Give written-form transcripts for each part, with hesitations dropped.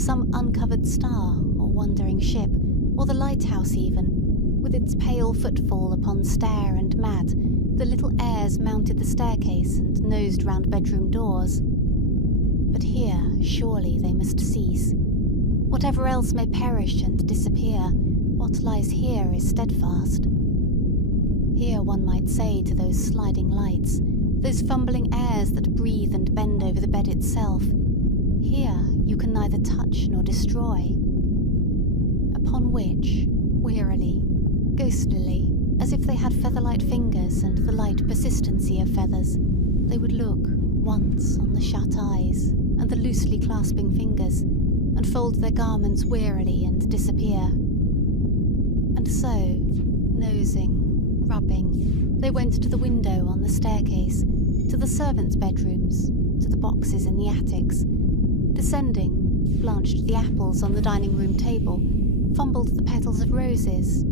some uncovered star or wandering ship, or the lighthouse even, with its pale footfall upon stair and mat. The little heirs mounted the staircase and nosed round bedroom doors. But here, surely, they must cease. Whatever else may perish and disappear, what lies here is steadfast. Here one might say to those sliding lights, those fumbling airs that breathe and bend over the bed itself, here you can neither touch nor destroy. Upon which, wearily, ghostlily, as if they had feather-light fingers and the light persistency of feathers, they would look once on the shut eyes and the loosely clasping fingers, and fold their garments wearily and disappear. And so, nosing, rubbing, they went to the window on the staircase, to the servants' bedrooms, to the boxes in the attics. Descending, blanched the apples on the dining room table, fumbled the petals of roses,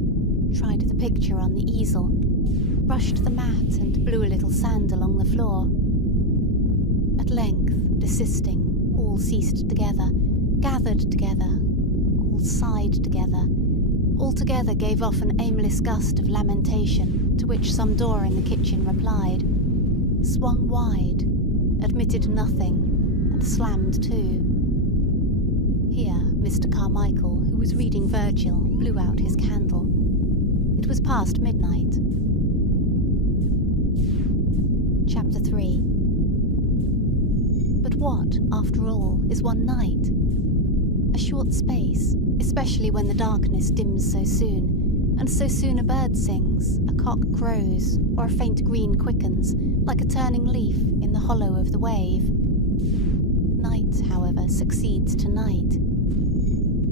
tried the picture on the easel, brushed the mat and blew a little sand along the floor. At length, desisting, all ceased together, gathered together, all sighed together, all together gave off an aimless gust of lamentation, to which some door in the kitchen replied, swung wide, admitted nothing, and slammed to. Here Mr. Carmichael, who was reading Virgil, blew out his candle. It was past midnight. Chapter 3. But what, after all, is one night? A short space, especially when the darkness dims so soon, and so soon a bird sings, a cock crows, or a faint green quickens, like a turning leaf in the hollow of the wave. Night, however, succeeds to night.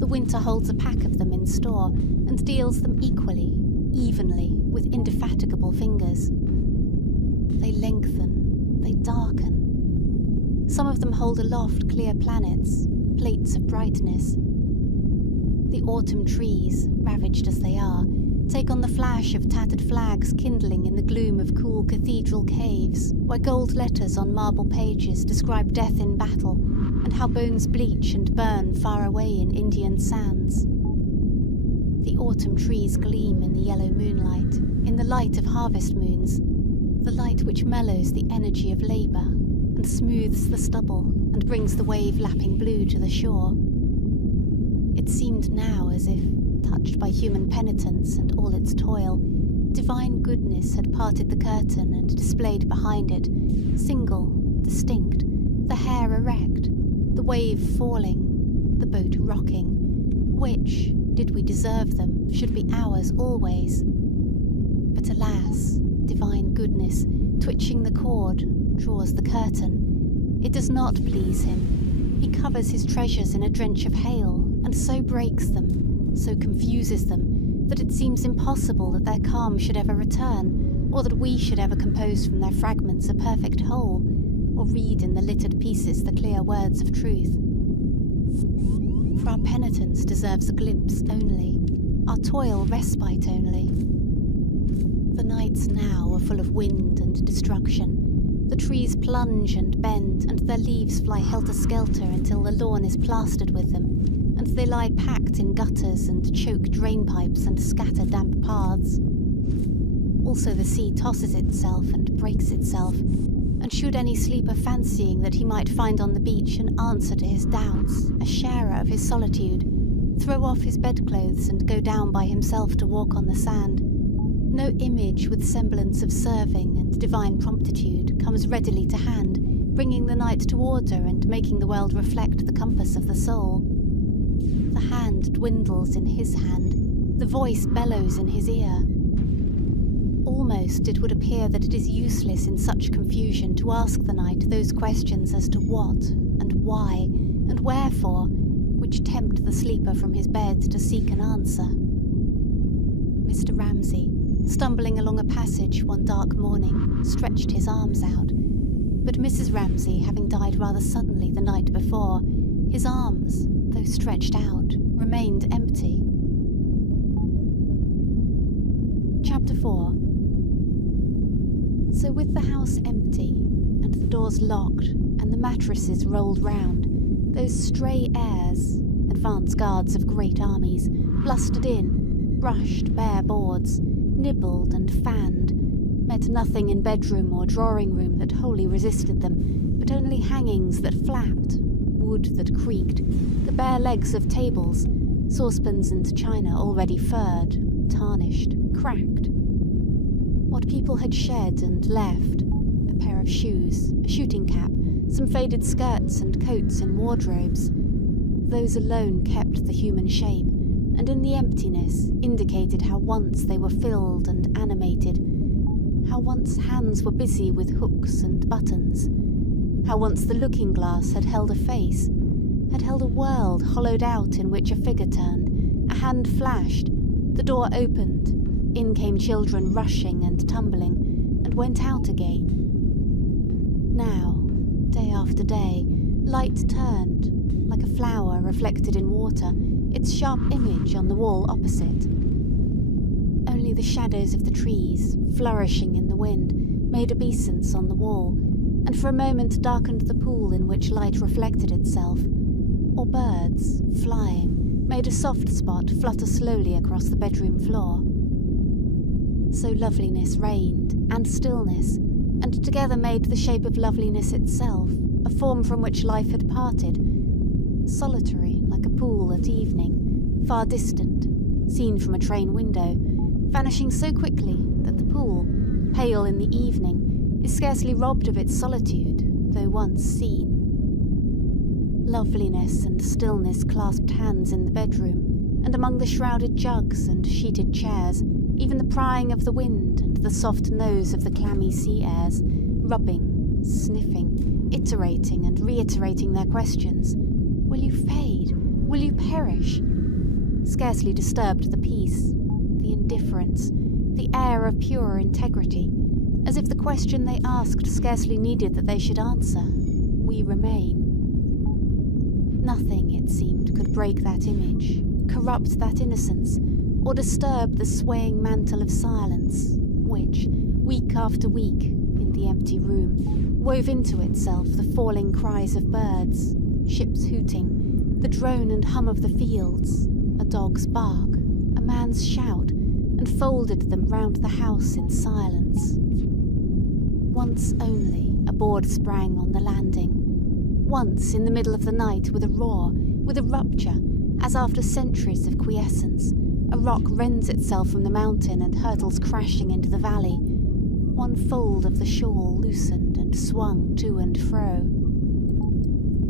The winter holds a pack of them in store, and deals them equally, evenly, with indefatigable fingers. They lengthen, they darken. Some of them hold aloft clear planets, plates of brightness. The autumn trees, ravaged as they are, take on the flash of tattered flags kindling in the gloom of cool cathedral caves, where gold letters on marble pages describe death in battle, and how bones bleach and burn far away in Indian sands. The autumn trees gleam in the yellow moonlight, in the light of harvest moons, the light which mellows the energy of labour, and smooths the stubble, and brings the wave-lapping blue to the shore. It seemed now as if, touched by human penitence and all its toil, divine goodness had parted the curtain and displayed behind it, single, distinct, the hair erect, the wave falling, the boat rocking, which, did we deserve them, should be ours always. But alas, divine goodness, twitching the cord, draws the curtain. It does not please him. He covers his treasures in a drench of hail, and so breaks them, so confuses them, that it seems impossible that their calm should ever return, or that we should ever compose from their fragments a perfect whole, or read in the littered pieces the clear words of truth. For our penitence deserves a glimpse only, our toil respite only. The nights now are full of wind and destruction. The trees plunge and bend, and their leaves fly helter-skelter until the lawn is plastered with them, and they lie packed in gutters and choke drain-pipes and scatter damp paths. Also the sea tosses itself and breaks itself, and should any sleeper fancying that he might find on the beach an answer to his doubts, a sharer of his solitude, throw off his bedclothes and go down by himself to walk on the sand, no image with semblance of serving and divine promptitude comes readily to hand, bringing the night to order and making the world reflect the compass of the soul. The hand dwindles in his hand, the voice bellows in his ear. Almost it would appear that it is useless in such confusion to ask the night those questions as to what, and why, and wherefore, which tempt the sleeper from his bed to seek an answer. Mr. Ramsay, stumbling along a passage one dark morning, stretched his arms out, but Mrs. Ramsay having died rather suddenly the night before, his arms, though stretched out, remained empty. Chapter 4. So with the house empty, and the doors locked, and the mattresses rolled round, those stray heirs, advance guards of great armies, blustered in, brushed bare boards, nibbled and fanned, met nothing in bedroom or drawing room that wholly resisted them, but only hangings that flapped, wood that creaked, the bare legs of tables, saucepans and china already furred, tarnished, cracked. What people had shed and left, a pair of shoes, a shooting cap, some faded skirts and coats in wardrobes, those alone kept the human shape, and in the emptiness indicated how once they were filled and animated, how once hands were busy with hooks and buttons, how once the looking-glass had held a face, had held a world hollowed out in which a figure turned, a hand flashed, the door opened, in came children rushing and tumbling, and went out again. Now, day after day, light turned, like a flower reflected in water, its sharp image on the wall opposite. Only the shadows of the trees, flourishing in the wind, made obeisance on the wall, and for a moment darkened the pool in which light reflected itself, or birds, flying, made a soft spot flutter slowly across the bedroom floor. So loveliness reigned, and stillness, and together made the shape of loveliness itself, a form from which life had parted, solitary like a pool at evening, far distant, seen from a train window, vanishing so quickly that the pool, pale in the evening, is scarcely robbed of its solitude, though once seen. Loveliness and stillness clasped hands in the bedroom, and among the shrouded jugs and sheeted chairs, even the prying of the wind and the soft nose of the clammy sea airs, rubbing, sniffing, iterating and reiterating their questions. Will you fade? Will you perish? Scarcely disturbed the peace, the indifference, the air of pure integrity, as if the question they asked scarcely needed that they should answer. We remain. Nothing, it seemed, could break that image, corrupt that innocence, or disturb the swaying mantle of silence, which, week after week, in the empty room, wove into itself the falling cries of birds, ships hooting, the drone and hum of the fields, a dog's bark, a man's shout, and folded them round the house in silence. Once only a board sprang on the landing, once in the middle of the night with a roar, with a rupture, as after centuries of quiescence, a rock rends itself from the mountain and hurtles crashing into the valley. One fold of the shawl loosened and swung to and fro.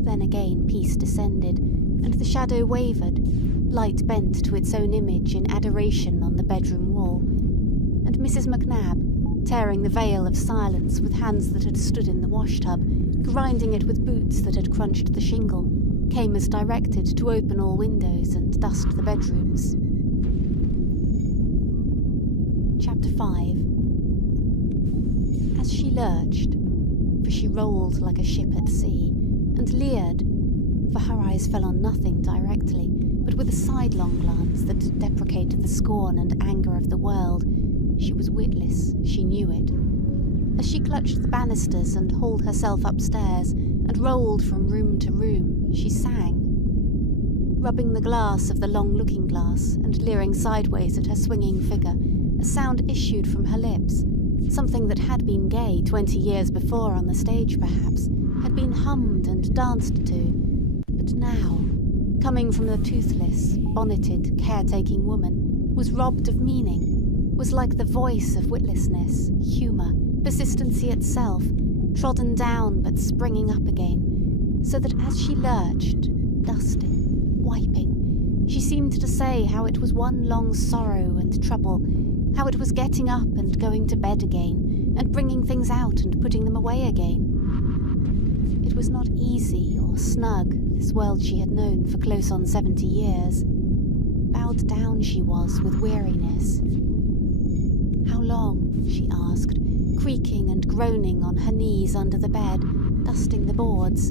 Then again peace descended, and the shadow wavered, light bent to its own image in adoration on the bedroom wall, and Mrs. McNab, tearing the veil of silence with hands that had stood in the washtub, grinding it with boots that had crunched the shingle, came as directed to open all windows and dust the bedrooms. Chapter 5. As she lurched, for she rolled like a ship at sea, and leered, for her eyes fell on nothing directly, but with a sidelong glance that deprecated the scorn and anger of the world, she was witless, she knew it. As she clutched the banisters and hauled herself upstairs, and rolled from room to room, she sang. Rubbing the glass of the long looking-glass and leering sideways at her swinging figure, a sound issued from her lips, something that had been gay 20 years before on the stage perhaps, had been hummed and danced to, but now, coming from the toothless, bonneted, caretaking woman, was robbed of meaning, was like the voice of witlessness, humour, persistency itself, trodden down but springing up again, so that as she lurched, dusting, wiping, she seemed to say how it was one long sorrow and trouble, how it was getting up and going to bed again, and bringing things out and putting them away again. It was not easy or snug, this world she had known for close on 70 years. Bowed down she was with weariness. How long, she asked, creaking and groaning on her knees under the bed, dusting the boards.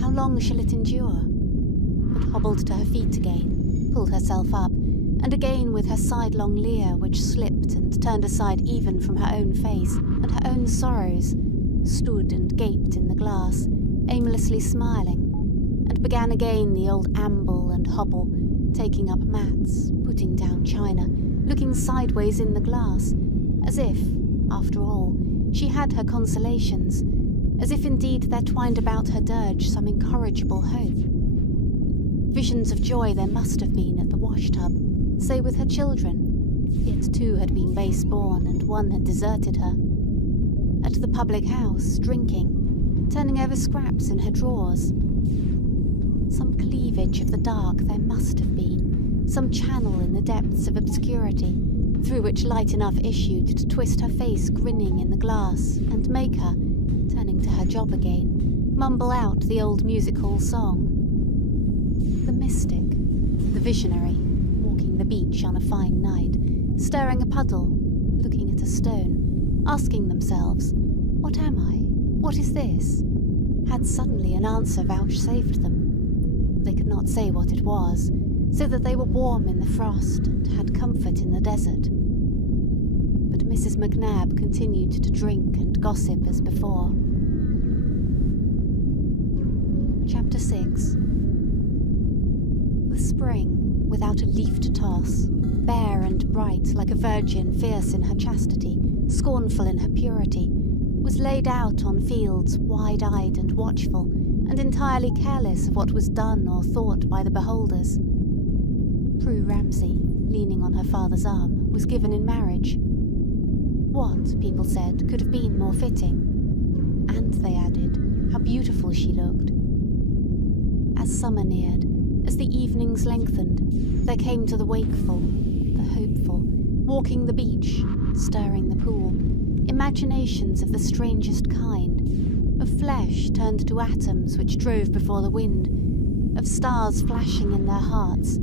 How long shall it endure? But hobbled to her feet again, pulled herself up, and again with her sidelong leer which slipped and turned aside even from her own face and her own sorrows, stood and gaped in the glass, aimlessly smiling, and began again the old amble and hobble, taking up mats, putting down china, looking sideways in the glass, as if, after all, she had her consolations, as if indeed there twined about her dirge some incorrigible hope. Visions of joy there must have been at the wash-tub, say with her children, yet 2 had been base-born and 1 had deserted her. At the public house, drinking, turning over scraps in her drawers. Some cleavage of the dark there must have been, some channel in the depths of obscurity, through which light enough issued to twist her face grinning in the glass and make her, turning to her job again, mumble out the old music-hall song. The mystic, the visionary, walking the beach on a fine night, stirring a puddle, looking at a stone, asking themselves, "What am I? What is this?" had suddenly an answer vouchsafed them. They could not say what it was, so that they were warm in the frost and had comfort in the desert. But Mrs. McNabb continued to drink and gossip as before. Chapter 6. The spring, without a leaf to toss, bare and bright like a virgin fierce in her chastity, scornful in her purity, was laid out on fields wide-eyed and watchful, and entirely careless of what was done or thought by the beholders. Prue Ramsay, leaning on her father's arm, was given in marriage. What, people said, could have been more fitting? And, they added, how beautiful she looked. As summer neared, as the evenings lengthened, there came to the wakeful, the hopeful, walking the beach, stirring the pool, imaginations of the strangest kind, of flesh turned to atoms which drove before the wind, of stars flashing in their hearts,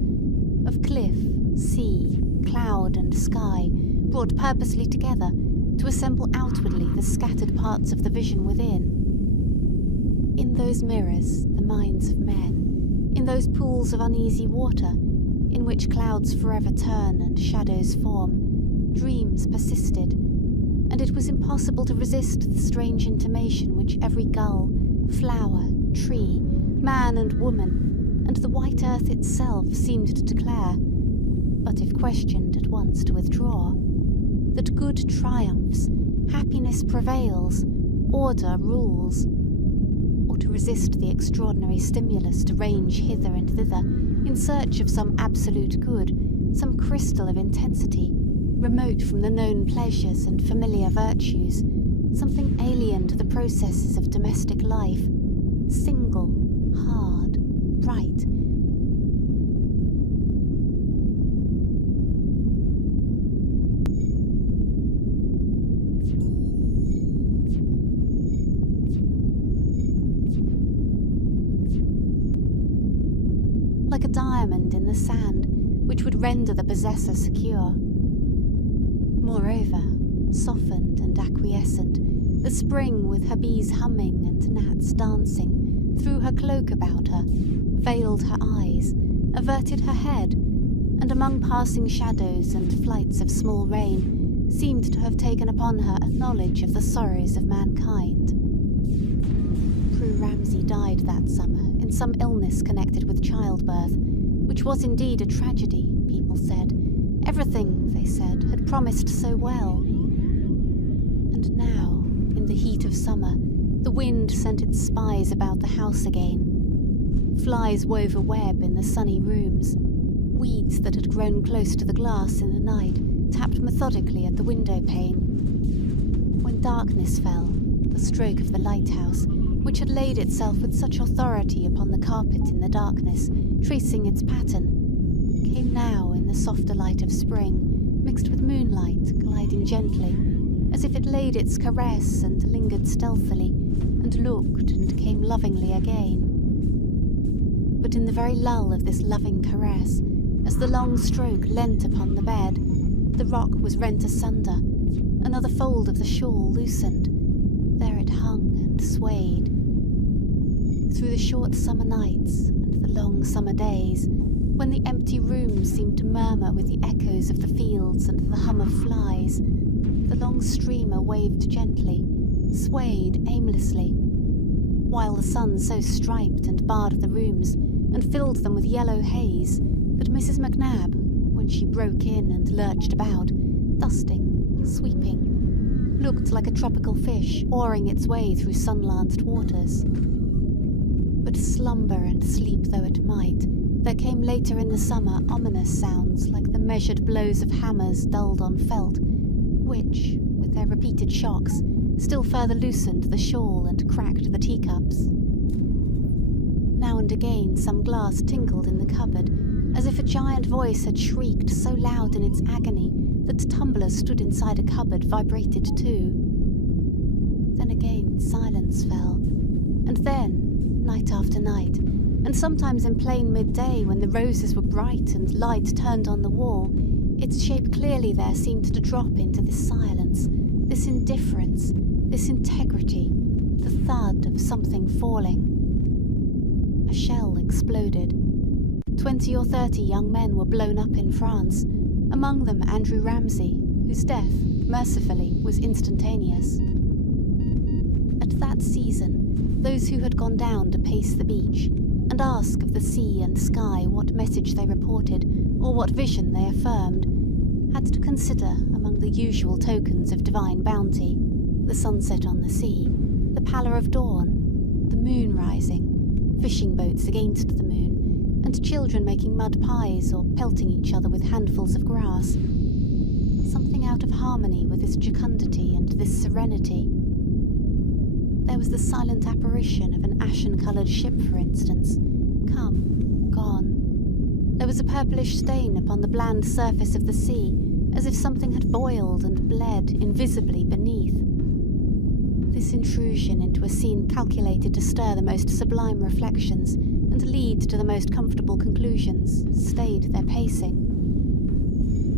of cliff, sea, cloud and sky, brought purposely together to assemble outwardly the scattered parts of the vision within. In those mirrors, the minds of men, in those pools of uneasy water, in which clouds forever turn and shadows form, dreams persisted, and it was impossible to resist the strange intimation which every gull, flower, tree, man and woman, and the white earth itself seemed to declare, but if questioned at once to withdraw, that good triumphs, happiness prevails, order rules, or to resist the extraordinary stimulus to range hither and thither in search of some absolute good, some crystal of intensity, remote from the known pleasures and familiar virtues, something alien to the processes of domestic life, single, hard, bright. Like a diamond in the sand, which would render the possessor secure. Moreover, softened and acquiescent, the spring with her bees humming and gnats dancing, threw her cloak about her, veiled her eyes, averted her head, and among passing shadows and flights of small rain, seemed to have taken upon her a knowledge of the sorrows of mankind. Prue Ramsay died that summer in some illness connected with childbirth, which was indeed a tragedy, people said. Everything, they said, had promised so well. And now, in the heat of summer, the wind sent its spies about the house again. Flies wove a web in the sunny rooms. Weeds that had grown close to the glass in the night tapped methodically at the window pane. When darkness fell, the stroke of the lighthouse, which had laid itself with such authority upon the carpet in the darkness, tracing its pattern, came now in the softer light of spring, mixed with moonlight, gliding gently, as if it laid its caress and lingered stealthily, and looked and came lovingly again. But in the very lull of this loving caress, as the long stroke leant upon the bed, the rock was rent asunder, another fold of the shawl loosened. There it hung and swayed. Through the short summer nights and the long summer days, when the empty rooms seemed to murmur with the echoes of the fields and the hum of flies, the long streamer waved gently, swayed aimlessly, while the sun so striped and barred the rooms and filled them with yellow haze that Mrs. McNab, when she broke in and lurched about, dusting, sweeping, looked like a tropical fish oaring its way through sun-lanced waters. But slumber and sleep though it might, there came later in the summer ominous sounds like the measured blows of hammers dulled on felt, which, with their repeated shocks, still further loosened the shawl and cracked the teacups. Now and again some glass tinkled in the cupboard, as if a giant voice had shrieked so loud in its agony that tumblers stood inside a cupboard vibrated too. Then again silence fell, and then, night after night, and sometimes in plain midday when the roses were bright and light turned on the wall, its shape clearly there seemed to drop into this silence, this indifference, this integrity, the thud of something falling. A shell exploded. 20 or 30 young men were blown up in France, among them Andrew Ramsay, whose death, mercifully, was instantaneous. At that season, those who had gone down to pace the beach and ask of the sea and sky what message they reported or what vision they affirmed, had to consider among the usual tokens of divine bounty, the sunset on the sea, the pallor of dawn, the moon rising, fishing boats against the moon, and children making mud pies or pelting each other with handfuls of grass. Something out of harmony with this jocundity and this serenity. There was the silent apparition of an ashen-coloured ship, for instance, come, gone. There was a purplish stain upon the bland surface of the sea, as if something had boiled and bled invisibly beneath. This intrusion into a scene calculated to stir the most sublime reflections and lead to the most comfortable conclusions stayed their pacing.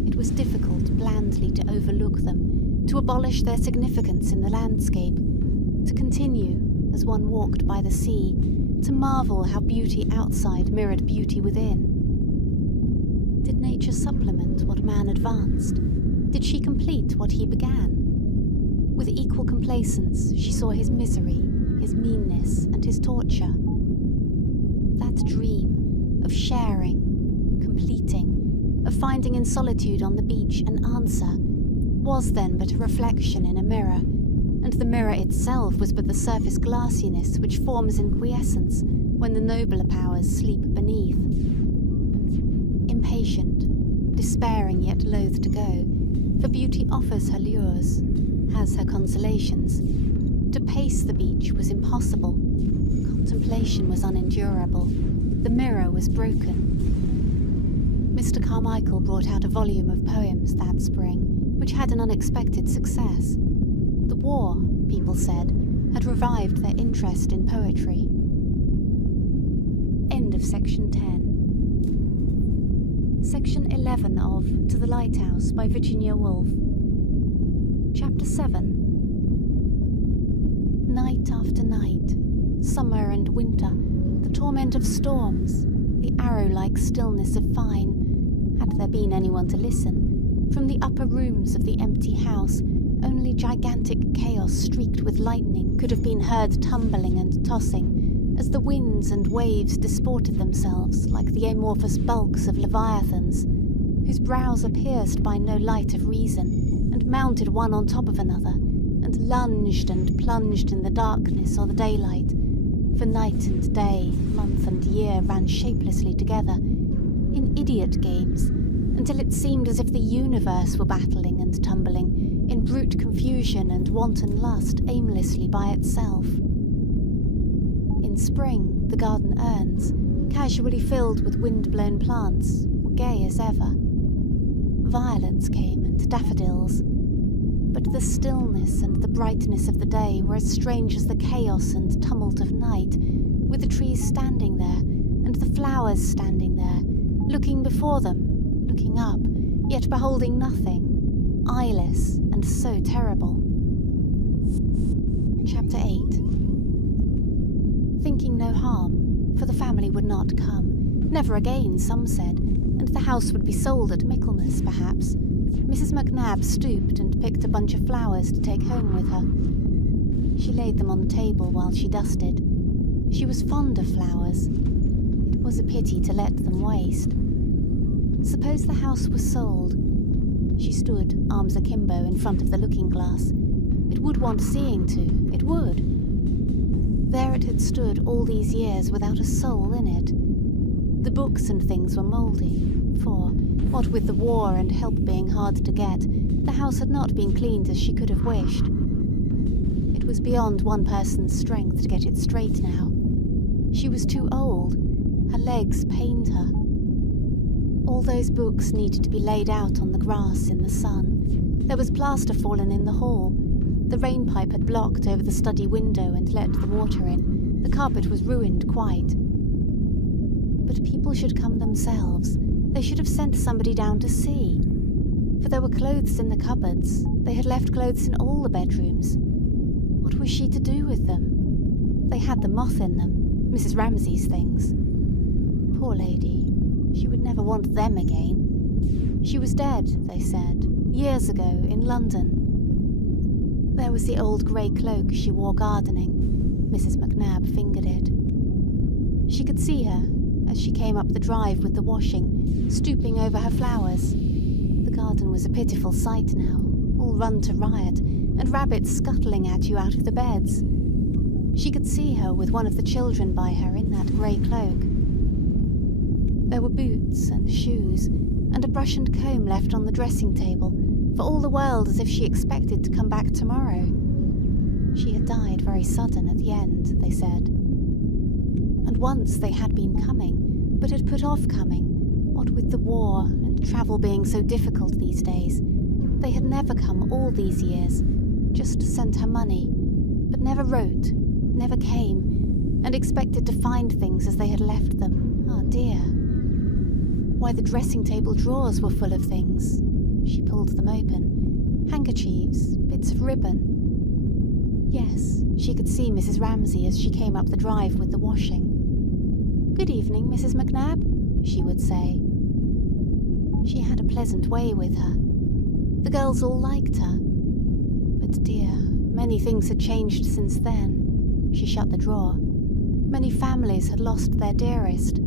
It was difficult blandly to overlook them, to abolish their significance in the landscape, to continue, as one walked by the sea, to marvel how beauty outside mirrored beauty within. Did nature supplement what man advanced? Did she complete what he began? With equal complacence she saw his misery, his meanness, and his torture. That dream of sharing, completing, of finding in solitude on the beach an answer, was then but a reflection in a mirror, and the mirror itself was but the surface glassiness which forms in quiescence when the nobler powers sleep beneath. Impatient, despairing yet loath to go, for beauty offers her lures, has her consolations. To pace the beach was impossible. Contemplation was unendurable. The mirror was broken. Mr. Carmichael brought out a volume of poems that spring, which had an unexpected success. The war, people said, had revived their interest in poetry. End of section 10. Section 11 of To the Lighthouse by Virginia Woolf. Chapter 7. Night after night, summer and winter, the torment of storms, the arrow-like stillness of fine, had there been anyone to listen, from the upper rooms of the empty house, only gigantic chaos streaked with lightning could have been heard tumbling and tossing, as the winds and waves disported themselves like the amorphous bulks of leviathans, whose brows are pierced by no light of reason, and mounted one on top of another, and lunged and plunged in the darkness or the daylight, for night and day, month and year ran shapelessly together, in idiot games, until it seemed as if the universe were battling and tumbling, in brute confusion and wanton lust aimlessly by itself. In spring, the garden urns, casually filled with wind-blown plants, were gay as ever. Violets came and daffodils, but the stillness and the brightness of the day were as strange as the chaos and tumult of night, with the trees standing there, and the flowers standing there, looking before them, looking up, yet beholding nothing, eyeless and so terrible. Chapter 8. Thinking no harm, for the family would not come, never again, some said, and the house would be sold at Michaelmas, perhaps, Mrs. McNab stooped and picked a bunch of flowers to take home with her. She laid them on the table while she dusted, She was fond of flowers. It was a pity to let them waste. Suppose the house was sold. She stood, arms akimbo, in front of the looking-glass. It would want seeing to, it would. There it had stood all these years without a soul in it. The books and things were mouldy, for, what with the war and help being hard to get, the house had not been cleaned as she could have wished. It was beyond one person's strength to get it straight now. She was too old. Her legs pained her. All those books needed to be laid out on the grass in the sun. There was plaster fallen in the hall. The rain pipe had blocked over the study window and let the water in. The carpet was ruined quite. But people should come themselves. They should have sent somebody down to see. For there were clothes in the cupboards. They had left clothes in all the bedrooms. What was she to do with them? They had the moth in them, Mrs. Ramsay's things. Poor lady. She would never want them again. She was dead, they said, years ago in London. There was the old grey cloak she wore gardening. Mrs. McNab fingered it. She could see her, as she came up the drive with the washing, stooping over her flowers. The garden was a pitiful sight now, all run to riot, and rabbits scuttling at you out of the beds. She could see her with one of the children by her in that grey cloak. There were boots and shoes, and a brush and comb left on the dressing table, for all the world as if she expected to come back tomorrow. She had died very sudden at the end, they said. And once they had been coming, but had put off coming, what with the war and travel being so difficult these days. They had never come all these years, just sent her money, but never wrote, never came, and expected to find things as they had left them. Ah, dear. Why, the dressing table drawers were full of things. She pulled them open. Handkerchiefs, bits of ribbon. Yes, she could see Mrs. Ramsay as she came up the drive with the washing. "Good evening, Mrs. McNab," she would say. She had a pleasant way with her. The girls all liked her. But dear, many things had changed since then. She shut the drawer. Many families had lost their dearest.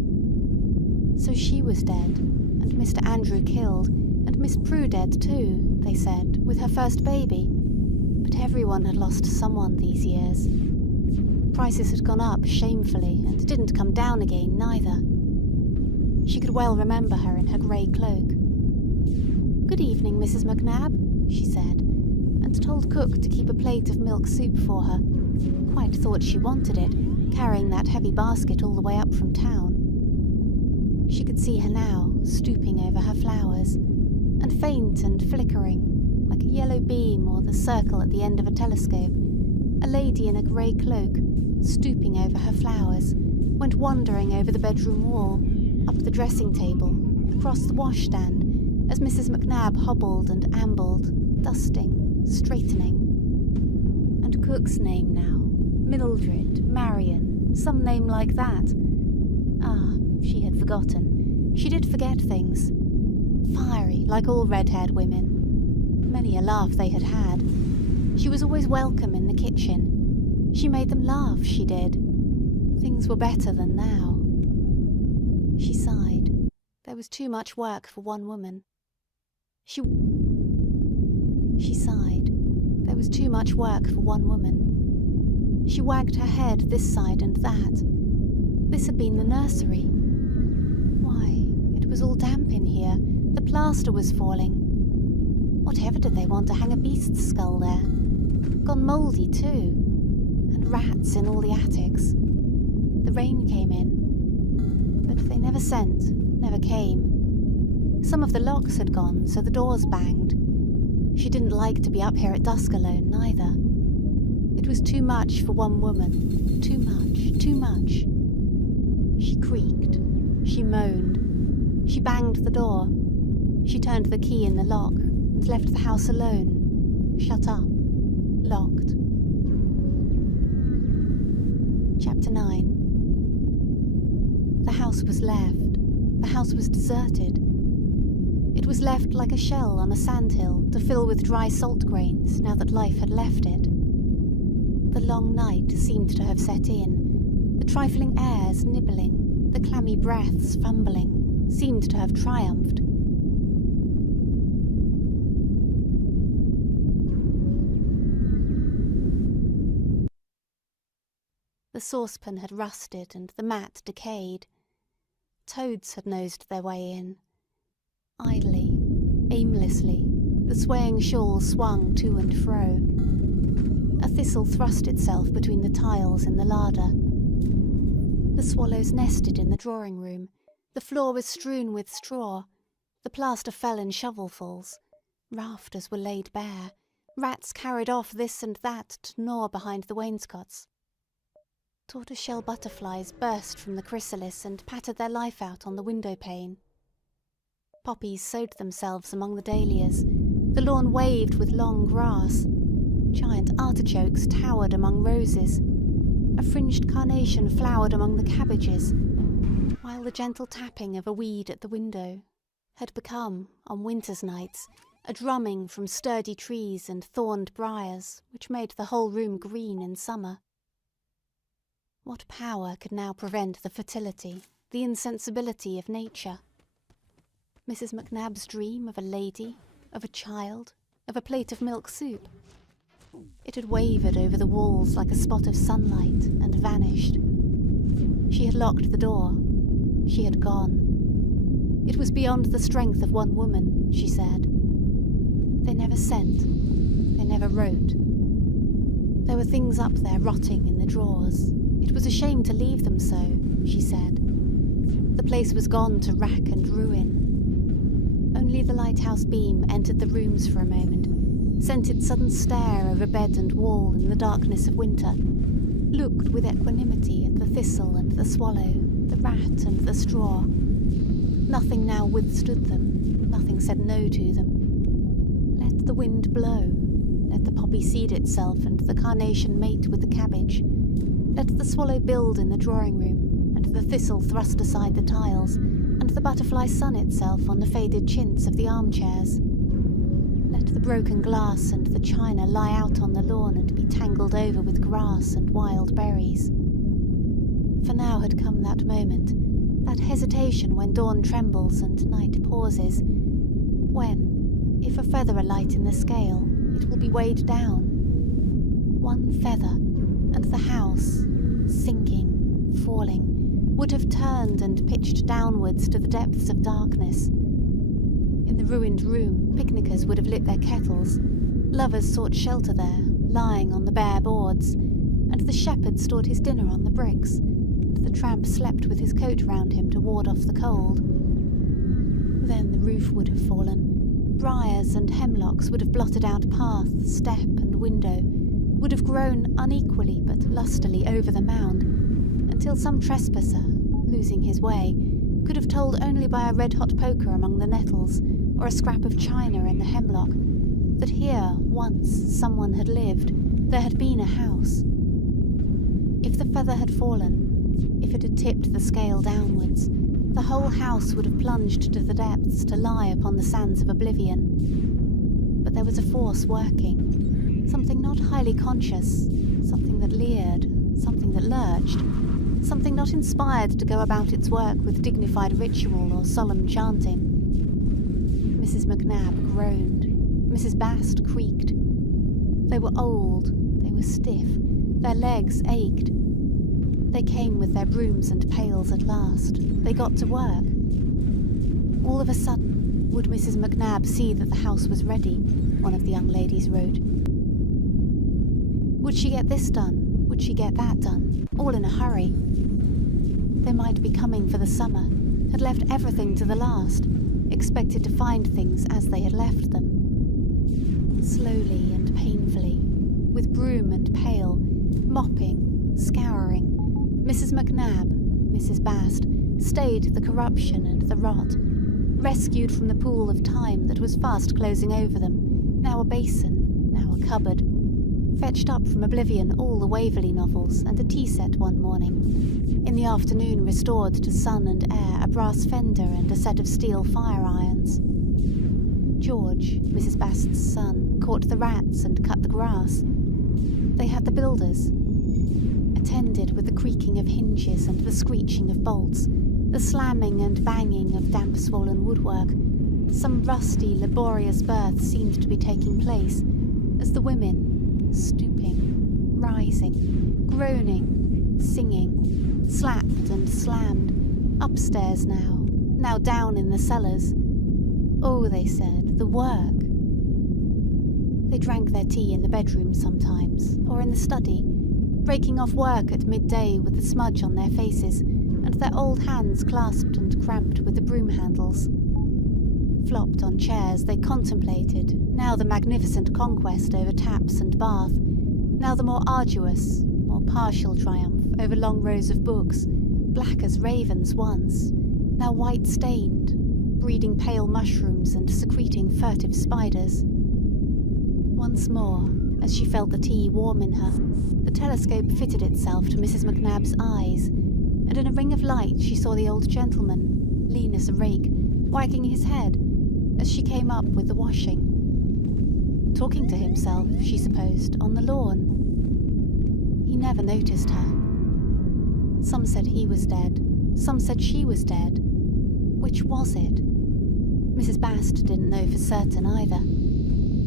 So she was dead, and Mr. Andrew killed, and Miss Prue dead too, they said, with her first baby. But everyone had lost someone these years. Prices had gone up shamefully, and didn't come down again neither. She could well remember her in her grey cloak. "Good evening, Mrs. McNab," she said, and told cook to keep a plate of milk soup for her. Quite thought she wanted it, carrying that heavy basket all the way up from town. She could see her now, stooping over her flowers, and faint and flickering, like a yellow beam or the circle at the end of a telescope, a lady in a grey cloak, stooping over her flowers, went wandering over the bedroom wall, up the dressing table, across the washstand, as Mrs. McNab hobbled and ambled, dusting, straightening. And cook's name now, Mildred, Marion, some name like that. Ah, she had forgotten. She did forget things. Fiery, like all red-haired women. Many a laugh they had had. She was always welcome in the kitchen. She made them laugh, she did. Things were better than now. She sighed. There was too much work for one woman. She sighed. There was too much work for one woman. She wagged her head this side and that. This had been the nursery. Why, it was all damp in here. The plaster was falling. Whatever did they want to hang a beast's skull there? Gone mouldy too. And rats in all the attics. The rain came in. But they never sent, never came. Some of the locks had gone, so the doors banged. She didn't like to be up here at dusk alone, neither. It was too much for one woman. Too much, too much. She creaked. She moaned. She banged the door. She turned the key in the lock and left the house alone, shut up, locked. Chapter 9. The house was left. The house was deserted. It was left like a shell on a sandhill to fill with dry salt grains now that life had left it. The long night seemed to have set in. The trifling airs nibbling, the clammy breaths fumbling, seemed to have triumphed. The saucepan had rusted and the mat decayed. Toads had nosed their way in. Idly, aimlessly, the swaying shawl swung to and fro. A thistle thrust itself between the tiles in the larder. The swallows nested in the drawing room. The floor was strewn with straw. The plaster fell in shovelfuls. Rafters were laid bare. Rats carried off this and that to gnaw behind the wainscots. Tortoiseshell butterflies burst from the chrysalis and pattered their life out on the window pane. Poppies sowed themselves among the dahlias. The lawn waved with long grass. Giant artichokes towered among roses. A fringed carnation flowered among the cabbages, while the gentle tapping of a weed at the window had become, on winter's nights, a drumming from sturdy trees and thorned briars which made the whole room green in summer. What power could now prevent the fertility, the insensibility of nature? Mrs. McNab's dream of a lady, of a child, of a plate of milk soup. It had wavered over the walls like a spot of sunlight and vanished. She had locked the door. She had gone. It was beyond the strength of one woman, she said. They never sent. They never wrote. There were things up there rotting in the drawers. It was a shame to leave them so, she said. The place was gone to rack and ruin. Only the lighthouse beam entered the rooms for a moment, sent its sudden stare over bed and wall in the darkness of winter, looked with equanimity at the thistle and the swallow, the rat and the straw. Nothing now withstood them, nothing said no to them. Let the wind blow, let the poppy seed itself and the carnation mate with the cabbage. Let the swallow build in the drawing room, and the thistle thrust aside the tiles, and the butterfly sun itself on the faded chintz of the armchairs. Let the broken glass and the china lie out on the lawn and be tangled over with grass and wild berries. For now had come that moment, that hesitation when dawn trembles and night pauses, when, if a feather alight in the scale, it will be weighed down. One feather, and the house, sinking, falling, would have turned and pitched downwards to the depths of darkness. In the ruined room, picnickers would have lit their kettles, lovers sought shelter there, lying on the bare boards, and the shepherd stored his dinner on the bricks, and the tramp slept with his coat round him to ward off the cold. Then the roof would have fallen. Briars and hemlocks would have blotted out path, step, and window, would have grown unequally but lustily over the mound, until some trespasser, losing his way, could have told only by a red-hot poker among the nettles, or a scrap of china in the hemlock, that here once someone had lived, there had been a house. If the feather had fallen, if it had tipped the scale downwards, the whole house would have plunged to the depths to lie upon the sands of oblivion. But there was a force working, something not highly conscious, something that leered, something that lurched, something not inspired to go about its work with dignified ritual or solemn chanting. Mrs. McNab groaned. Mrs. Bast creaked. They were old, they were stiff, their legs ached. They came with their brooms and pails at last. They got to work. All of a sudden, would Mrs. McNab see that the house was ready, one of the young ladies wrote. Would she get this done? Would she get that done? All in a hurry. They might be coming for the summer, had left everything to the last, expected to find things as they had left them. Slowly and painfully, with broom and pail, mopping, scouring, Mrs. McNab, Mrs. Bast, stayed the corruption and the rot, rescued from the pool of time that was fast closing over them, now a basin, now a cupboard, fetched up from oblivion all the Waverley novels and a tea set one morning, in the afternoon restored to sun and air a brass fender and a set of steel fire irons. George, Mrs. Bast's son, caught the rats and cut the grass. They had the builders. A 10 ended with the creaking of hinges and the screeching of bolts, the slamming and banging of damp-swollen woodwork, some rusty, laborious birth seemed to be taking place as the women, stooping, rising, groaning, singing, slapped and slammed, upstairs now down in the cellars. Oh, they said, the work. They drank their tea in the bedroom sometimes, or in the study, breaking off work at midday with the smudge on their faces and their old hands clasped and cramped with the broom handles. Flopped on chairs, they contemplated, now the magnificent conquest over taps and bath, now the more arduous, more partial triumph over long rows of books, black as ravens once, now white-stained, breeding pale mushrooms and secreting furtive spiders. Once more, as she felt the tea warm in her, the telescope fitted itself to Mrs. McNabb's eyes, and in a ring of light she saw the old gentleman, lean as a rake, wagging his head as she came up with the washing. Talking to himself, she supposed, on the lawn. He never noticed her. Some said he was dead, some said she was dead. Which was it? Mrs. Bast didn't know for certain either.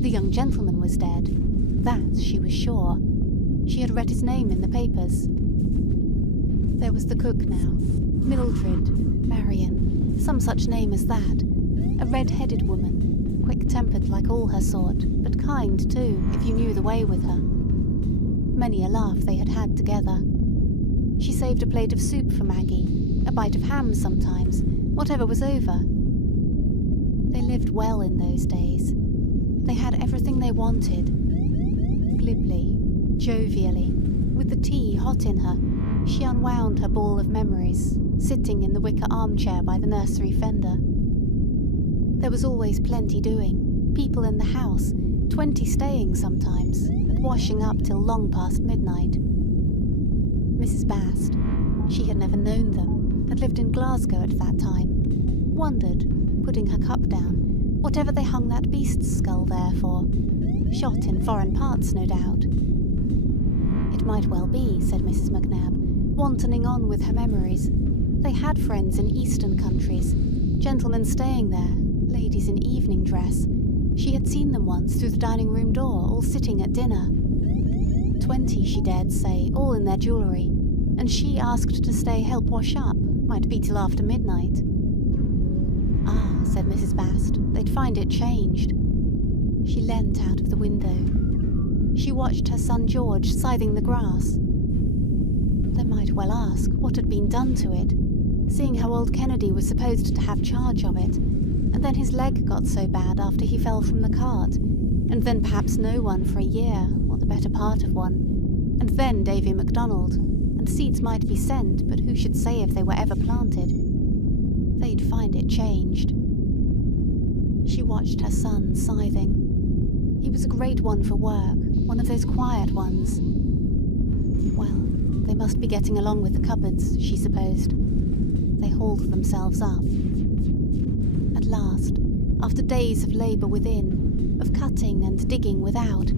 The young gentleman was dead. That she was sure. She had read his name in the papers. There was the cook now. Mildred, Marion, some such name as that. A red-headed woman, quick-tempered like all her sort, but kind too, if you knew the way with her. Many a laugh they had had together. She saved a plate of soup for Maggie, a bite of ham sometimes, whatever was over. They lived well in those days. They had everything they wanted. Glibly, jovially, with the tea hot in her, she unwound her ball of memories, sitting in the wicker armchair by the nursery fender. There was always plenty doing, people in the house, 20 staying sometimes, and washing up till long past midnight. Mrs. Bast, she had never known them, had lived in Glasgow at that time, wondered, putting her cup down, whatever they hung that beast's skull there for. Shot in foreign parts, no doubt. It might well be, said Mrs. McNabb, wantoning on with her memories. They had friends in eastern countries, gentlemen staying there, ladies in evening dress. She had seen them once through the dining room door, all sitting at dinner. 20, she dared say, all in their jewellery, and she asked to stay help wash up, might be till after midnight. Ah, said Mrs. Bast, they'd find it changed. She leant out of the window. She watched her son George scything the grass. They might well ask what had been done to it, seeing how old Kennedy was supposed to have charge of it, and then his leg got so bad after he fell from the cart, and then perhaps no one for a year, or the better part of one, and then Davy MacDonald, and seeds might be sent, but who should say if they were ever planted? They'd find it changed. She watched her son scything. He was a great one for work, one of those quiet ones. Well, they must be getting along with the cupboards, she supposed. They hauled themselves up. At last, after days of labour within, of cutting and digging without,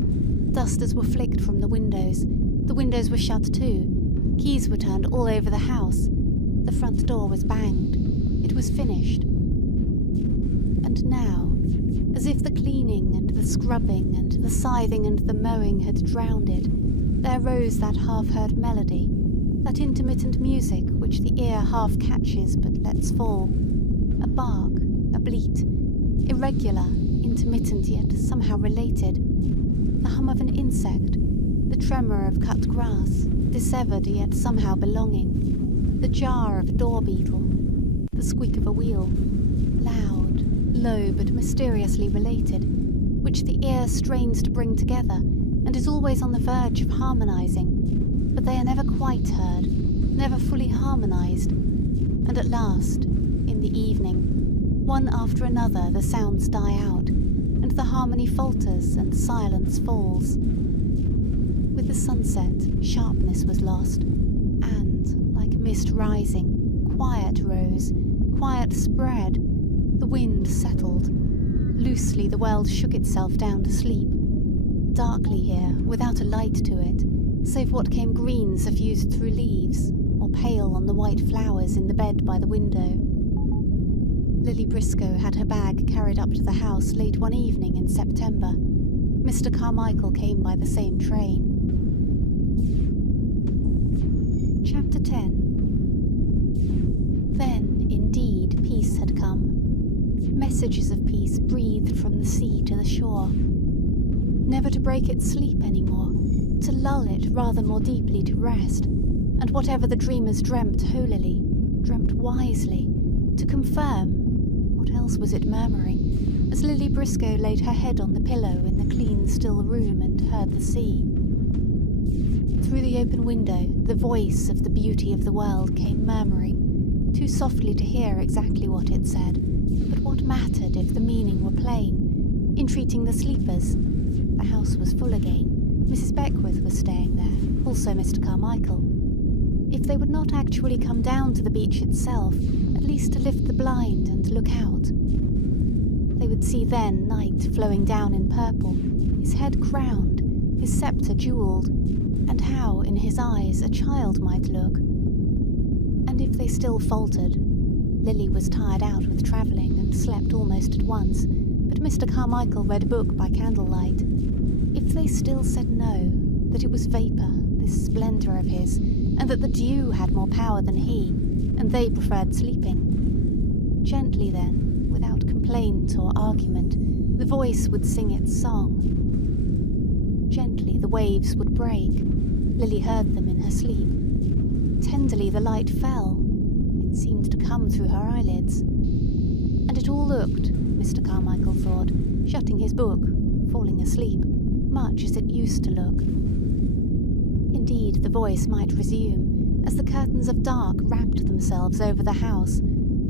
dusters were flicked from the windows were shut too, keys were turned all over the house, the front door was banged, it was finished. And now, as if the cleaning and the scrubbing and the scything and the mowing had drowned it, there rose that half-heard melody, that intermittent music which the ear half catches but lets fall, a bark, a bleat, irregular, intermittent yet somehow related, the hum of an insect, the tremor of cut grass, dissevered yet somehow belonging, the jar of a door beetle, the squeak of a wheel, loud, low but mysteriously related, which the ear strains to bring together and is always on the verge of harmonizing, but they are never quite heard, never fully harmonized, and at last, in the evening, one after another the sounds die out, and the harmony falters and silence falls. With the sunset, sharpness was lost, and, like mist rising, quiet rose, quiet spread, the wind settled. Loosely the world shook itself down to sleep. Darkly here, without a light to it, save what came green suffused through leaves, or pale on the white flowers in the bed by the window. Lily Briscoe had her bag carried up to the house late one evening in September. Mr. Carmichael came by the same train. Chapter 10. Then, indeed, peace had come. Messages of peace breathed from the sea to the shore. Never to break its sleep anymore, to lull it rather more deeply to rest, and whatever the dreamers dreamt holily, dreamt wisely, to confirm. What else was it murmuring, as Lily Briscoe laid her head on the pillow in the clean, still room and heard the sea? Through the open window, the voice of the beauty of the world came murmuring, too softly to hear exactly what it said, but what mattered if the meaning were plain, entreating the sleepers. The house was full again. Mrs. Beckwith was staying there, also Mr. Carmichael. If they would not actually come down to the beach itself, at least to lift the blind and look out. They would see then Night flowing down in purple, his head crowned, his sceptre jewelled, and how in his eyes a child might look. And if they still faltered, Lily was tired out with travelling and slept almost at once, but Mr. Carmichael read a book by candlelight. If they still said no, that it was vapour, this splendour of his, and that the dew had more power than he, and they preferred sleeping, gently then, without complaint or argument, the voice would sing its song. Gently the waves would break. Lily heard them in her sleep. Tenderly the light fell. It seemed to come through her eyelids. And it all looked, Mr. Carmichael thought, shutting his book, falling asleep, much as it used to look. Indeed, the voice might resume, as the curtains of dark wrapped themselves over the house,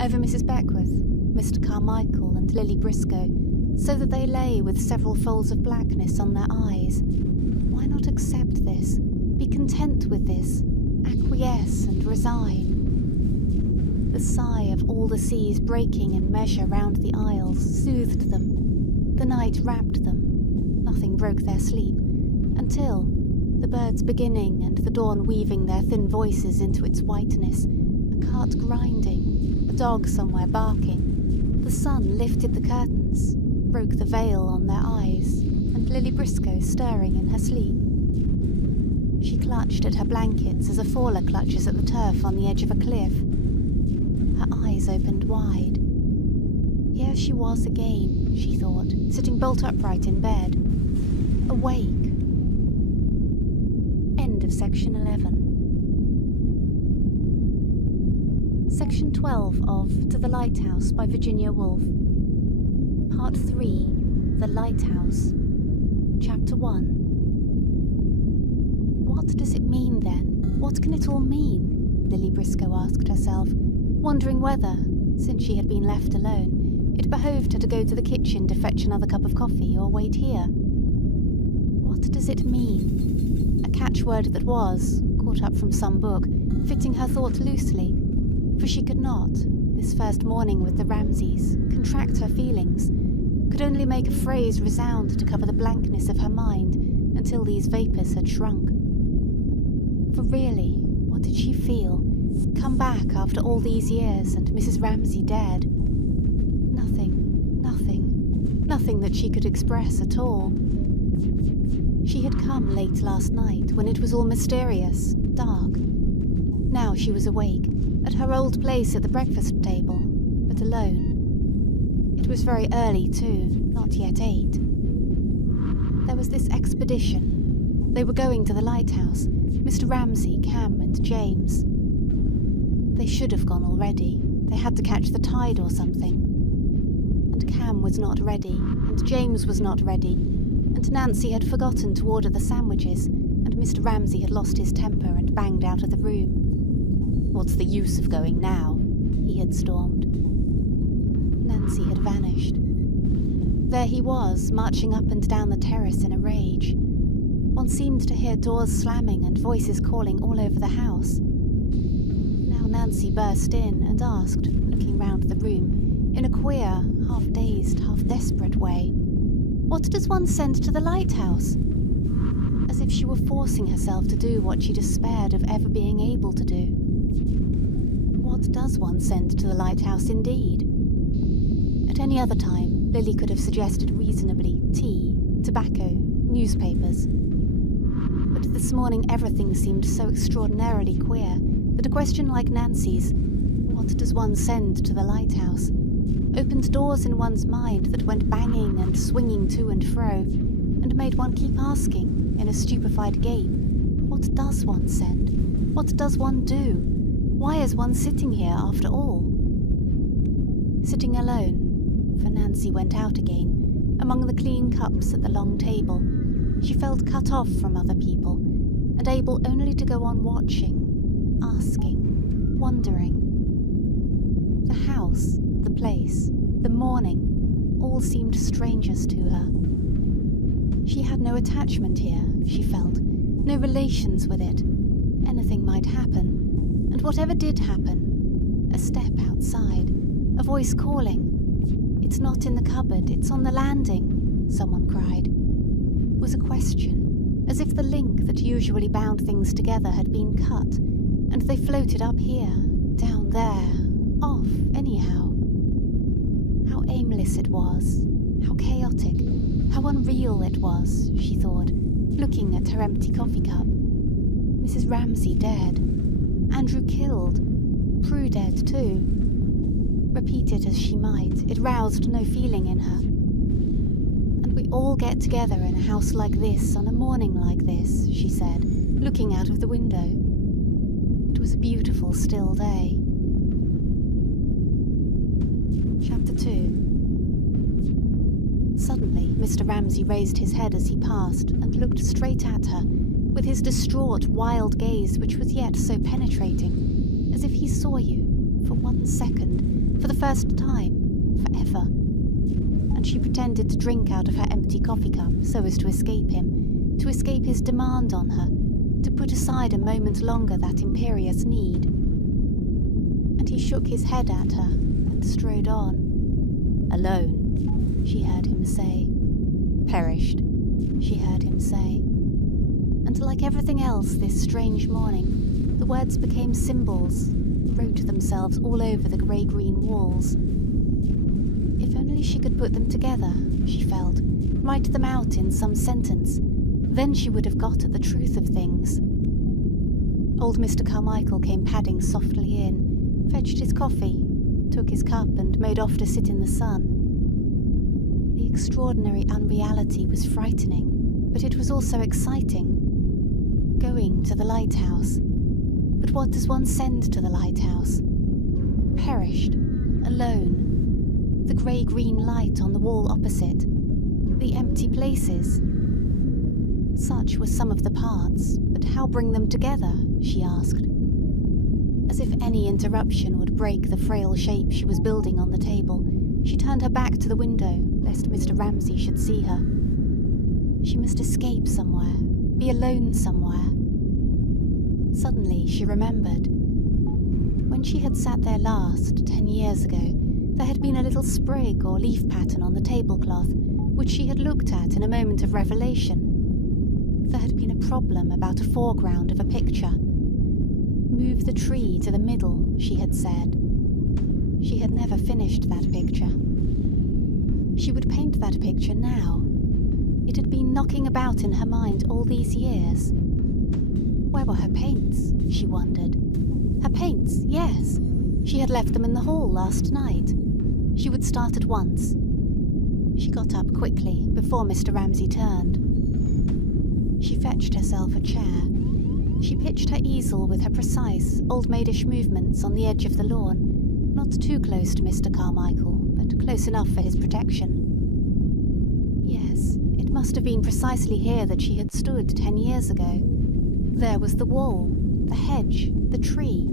over Mrs. Beckwith, Mr. Carmichael, and Lily Briscoe, so that they lay with several folds of blackness on their eyes. Why not accept this, be content with this, acquiesce and resign? The sigh of all the seas breaking in measure round the isles soothed them. The night wrapped them. Nothing broke their sleep, until, the birds beginning and the dawn weaving their thin voices into its whiteness, a cart grinding, a dog somewhere barking, the sun lifted the curtains, broke the veil on their eyes, and Lily Briscoe stirring in her sleep. She clutched at her blankets as a faller clutches at the turf on the edge of a cliff. Her eyes opened wide. Here she was again, she thought, sitting bolt upright in bed. Awake. End of section 11. Section 12 of To the Lighthouse by Virginia Woolf. Part 3. The Lighthouse. Chapter 1. What does it mean then? What can it all mean? Lily Briscoe asked herself, wondering whether, since she had been left alone, it behoved her to go to the kitchen to fetch another cup of coffee or wait here. What does it mean? A catchword that was, caught up from some book, fitting her thought loosely, for she could not, this first morning with the Ramsays, contract her feelings, could only make a phrase resound to cover the blankness of her mind until these vapours had shrunk. For really, what did she feel? Come back after all these years and Mrs. Ramsay dead? Nothing that she could express at all. She had come late last night when it was all mysterious, dark. Now she was awake, at her old place at the breakfast table, but alone. It was very early too, not yet 8. There was this expedition. They were going to the lighthouse, Mr. Ramsay, Cam and James. They should have gone already. They had to catch the tide or something. And Cam was not ready, and James was not ready, and Nancy had forgotten to order the sandwiches, and Mr. Ramsay had lost his temper and banged out of the room. "What's the use of going now?" he had stormed. Nancy had vanished. There he was, marching up and down the terrace in a rage. One seemed to hear doors slamming and voices calling all over the house. Now Nancy burst in and asked, looking round the room, in a queer, half-dazed, half-desperate way, "What does one send to the lighthouse?" as if she were forcing herself to do what she despaired of ever being able to do. What does one send to the lighthouse, indeed? At any other time, Lily could have suggested reasonably tea, tobacco, newspapers. But this morning everything seemed so extraordinarily queer that a question like Nancy's, "What does one send to the lighthouse?" opened doors in one's mind that went banging and swinging to and fro, and made one keep asking, in a stupefied gape, what does one send? What does one do? Why is one sitting here after all? Sitting alone, for Nancy went out again, among the clean cups at the long table, she felt cut off from other people, and able only to go on watching, asking, wondering. The house, the place, the morning, all seemed strangers to her. She had no attachment here, she felt, no relations with it. Anything might happen, and whatever did happen, a step outside, a voice calling, "It's not in the cupboard, it's on the landing," someone cried, was a question, as if the link that usually bound things together had been cut, and they floated up here, down there, off anyhow. How aimless it was, how chaotic, how unreal it was, she thought, looking at her empty coffee cup. Mrs. Ramsay dead, Andrew killed, Prue dead too. Repeat it as she might, it roused no feeling in her. "And we all get together in a house like this on a morning like this," she said, looking out of the window. It was a beautiful still day. Chapter 2. Suddenly, Mr. Ramsay raised his head as he passed and looked straight at her, with his distraught, wild gaze which was yet so penetrating, as if he saw you, for 1 second, for the first time, forever. And she pretended to drink out of her empty coffee cup so as to escape him, to escape his demand on her, to put aside a moment longer that imperious need. And he shook his head at her and strode on. "Alone," she heard him say. "Perished," she heard him say. And like everything else this strange morning, the words became symbols, wrote themselves all over the grey-green walls. If only she could put them together, she felt, write them out in some sentence, then she would have got at the truth of things. Old Mr. Carmichael came padding softly in, fetched his coffee, took his cup and made off to sit in the sun. The extraordinary unreality was frightening, but it was also exciting. Going to the lighthouse. But what does one send to the lighthouse? Perished, alone. The grey-green light on the wall opposite. The empty places. Such were some of the parts, but how bring them together, she asked. As if any interruption would break the frail shape she was building on the table, she turned her back to the window, lest Mr. Ramsay should see her. She must escape somewhere, be alone somewhere. Suddenly she remembered. When she had sat there last, 10 years ago, there had been a little sprig or leaf pattern on the tablecloth, which she had looked at in a moment of revelation. There had been a problem about a foreground of a picture. Move the tree to the middle, she had said. She had never finished that picture. She would paint that picture now. It had been knocking about in her mind all these years. Where were her paints, she wondered. Her paints, yes. She had left them in the hall last night. She would start at once. She got up quickly, before Mr. Ramsay turned. She fetched herself a chair. She pitched her easel with her precise, old-maidish movements on the edge of the lawn, not too close to Mr. Carmichael, but close enough for his protection. Yes, it must have been precisely here that she had stood 10 years ago. There was the wall, the hedge, the tree.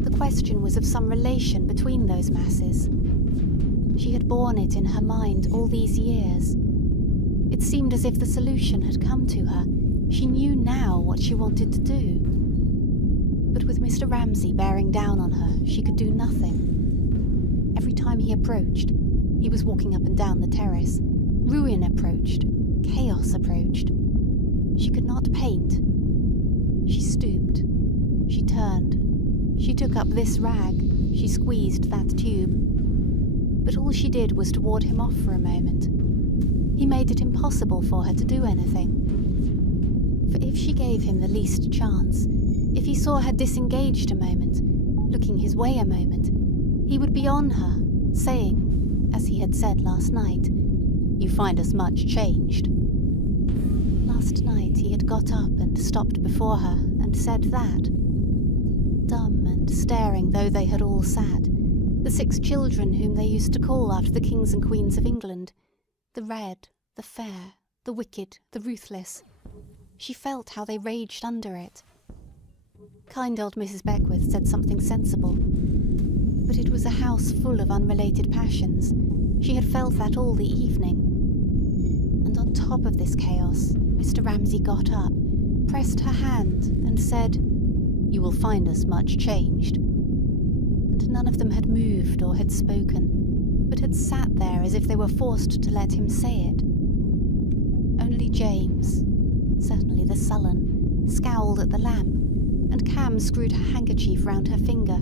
The question was of some relation between those masses. She had borne it in her mind all these years. It seemed as if the solution had come to her. She knew now what she wanted to do. But with Mr. Ramsay bearing down on her, she could do nothing. Every time he approached, he was walking up and down the terrace. Ruin approached. Chaos approached. She could not paint. She stooped. She turned. She took up this rag. She squeezed that tube. But all she did was to ward him off for a moment. He made it impossible for her to do anything. For if she gave him the least chance, if he saw her disengaged a moment, looking his way a moment, he would be on her, saying, as he had said last night, "You find us much changed." Last night he had got up and stopped before her and said that. Dumb and staring though they had all sat, the 6 children whom they used to call after the kings and queens of England, the red, the fair, the wicked, the ruthless, she felt how they raged under it. Kind old Mrs. Beckwith said something sensible, but it was a house full of unrelated passions. She had felt that all the evening. And on top of this chaos, Mr. Ramsay got up, pressed her hand, and said, "You will find us much changed." And none of them had moved or had spoken, but had sat there as if they were forced to let him say it. Only James, certainly the sullen, scowled at the lamp, and Cam screwed her handkerchief round her finger.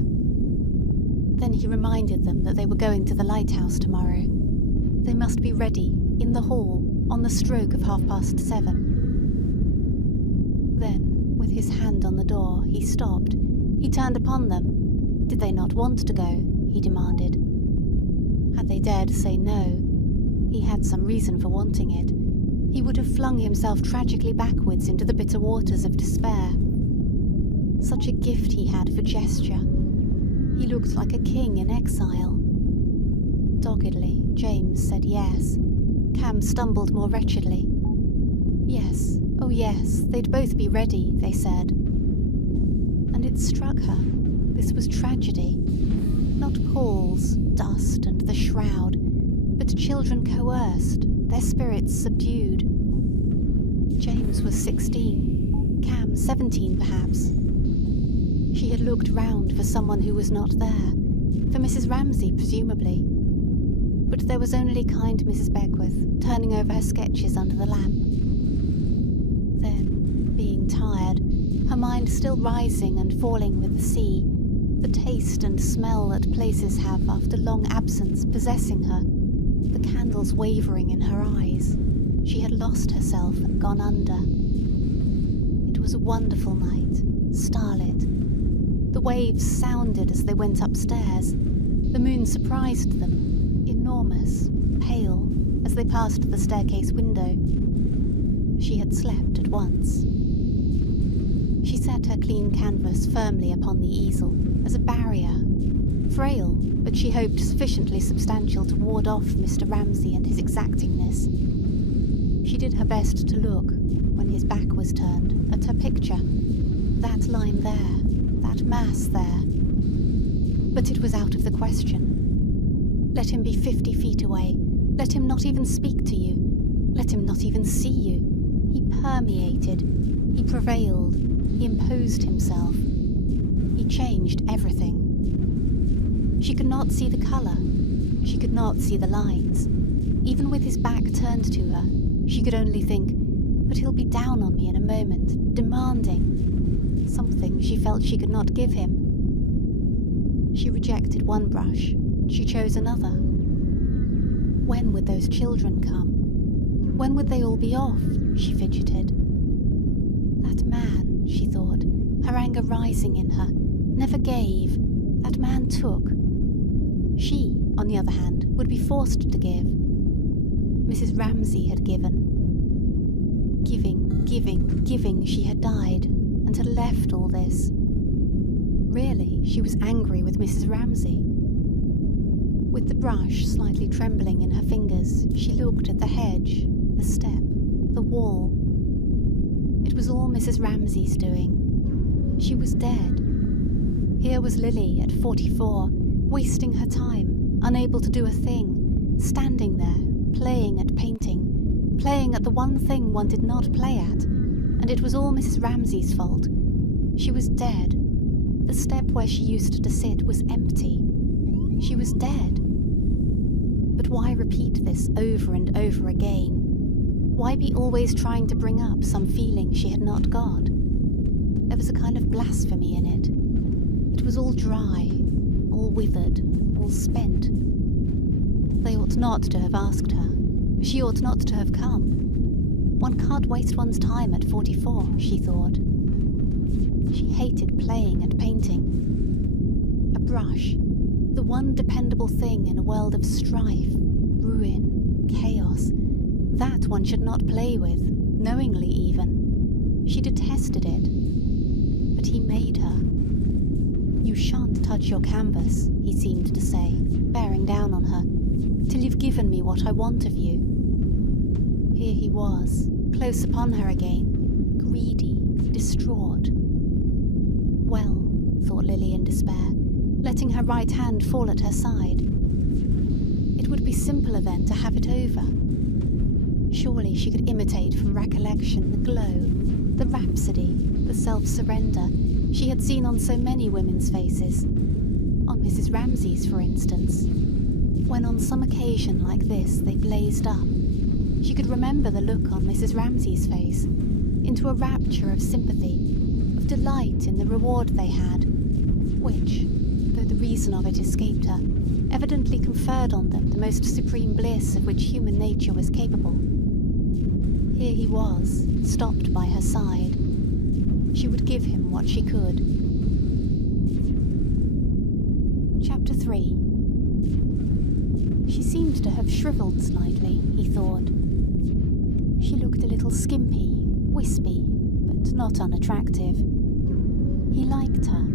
Then he reminded them that they were going to the Lighthouse tomorrow. They must be ready, in the hall, on the stroke of 7:30. Then, with his hand on the door, he stopped. He turned upon them. Did they not want to go? He demanded. Had they dared say no, he had some reason for wanting it. He would have flung himself tragically backwards into the bitter waters of despair. Such a gift he had for gesture. He looked like a king in exile. Doggedly, James said yes. Cam stumbled more wretchedly. Yes, oh yes, they'd both be ready, they said. And it struck her. This was tragedy. Not Paul's, dust and the shroud, but children coerced, their spirits subdued. James was 16, Cam 17 perhaps. She had looked round for someone who was not there, for Mrs. Ramsay presumably. But there was only kind Mrs. Beckwith turning over her sketches under the lamp. Then, being tired, her mind still rising and falling with the sea, the taste and smell that places have after long absence possessing her, the candles wavering in her eyes, she had lost herself and gone under. It was a wonderful night, starlit. The waves sounded as they went upstairs. The moon surprised them, enormous, pale, as they passed the staircase window. She had slept at once. She set her clean canvas firmly upon the easel, as a barrier, frail, but she hoped sufficiently substantial to ward off Mr. Ramsay and his exactingness. She did her best to look, when his back was turned, at her picture. That line there, that mass there. But it was out of the question. Let him be 50 feet away. Let him not even speak to you. Let him not even see you. He permeated. He prevailed. He imposed himself. He changed everything. She could not see the colour. She could not see the lines. Even with his back turned to her, she could only think, but he'll be down on me in a moment, demanding something she felt she could not give him. She rejected one brush. She chose another. When would those children come? When would they all be off? She fidgeted. That man, she thought, her anger rising in her, never gave. That man took. She, on the other hand, would be forced to give. Mrs. Ramsay had given. Giving, giving, giving, she had died, and had left all this. Really, she was angry with Mrs. Ramsay. With the brush slightly trembling in her fingers, she looked at the hedge, the step, the wall. It was all Mrs. Ramsay's doing. She was dead. Here was Lily at 44, wasting her time, unable to do a thing, standing there, playing at painting, playing at the one thing one did not play at, and it was all Mrs. Ramsay's fault. She was dead. The step where she used to sit was empty. She was dead. But why repeat this over and over again? Why be always trying to bring up some feeling she had not got? There was a kind of blasphemy in it. It was all dry, all withered, all spent. They ought not to have asked her. She ought not to have come. One can't waste one's time at 44, she thought. She hated playing and painting. A brush, the one dependable thing in a world of strife, ruin, chaos, that one should not play with, knowingly even. She detested it. But he made her. You shan't touch your canvas, he seemed to say, bearing down on her, till you've given me what I want of you. Here he was, close upon her again, greedy, distraught. Well, thought Lily in despair, letting her right hand fall at her side. It would be simpler then to have it over. Surely she could imitate from recollection the glow, the rhapsody, the self-surrender she had seen on so many women's faces. On Mrs. Ramsay's, for instance. When on some occasion like this they blazed up, she could remember the look on Mrs. Ramsay's face, into a rapture of sympathy, of delight in the reward they had, which, though the reason of it escaped her, evidently conferred on them the most supreme bliss of which human nature was capable. Here he was, stopped by her side. She would give him what she could. Chapter 3. She seemed to have shriveled slightly, he thought. She looked a little skimpy, wispy, but not unattractive. He liked her.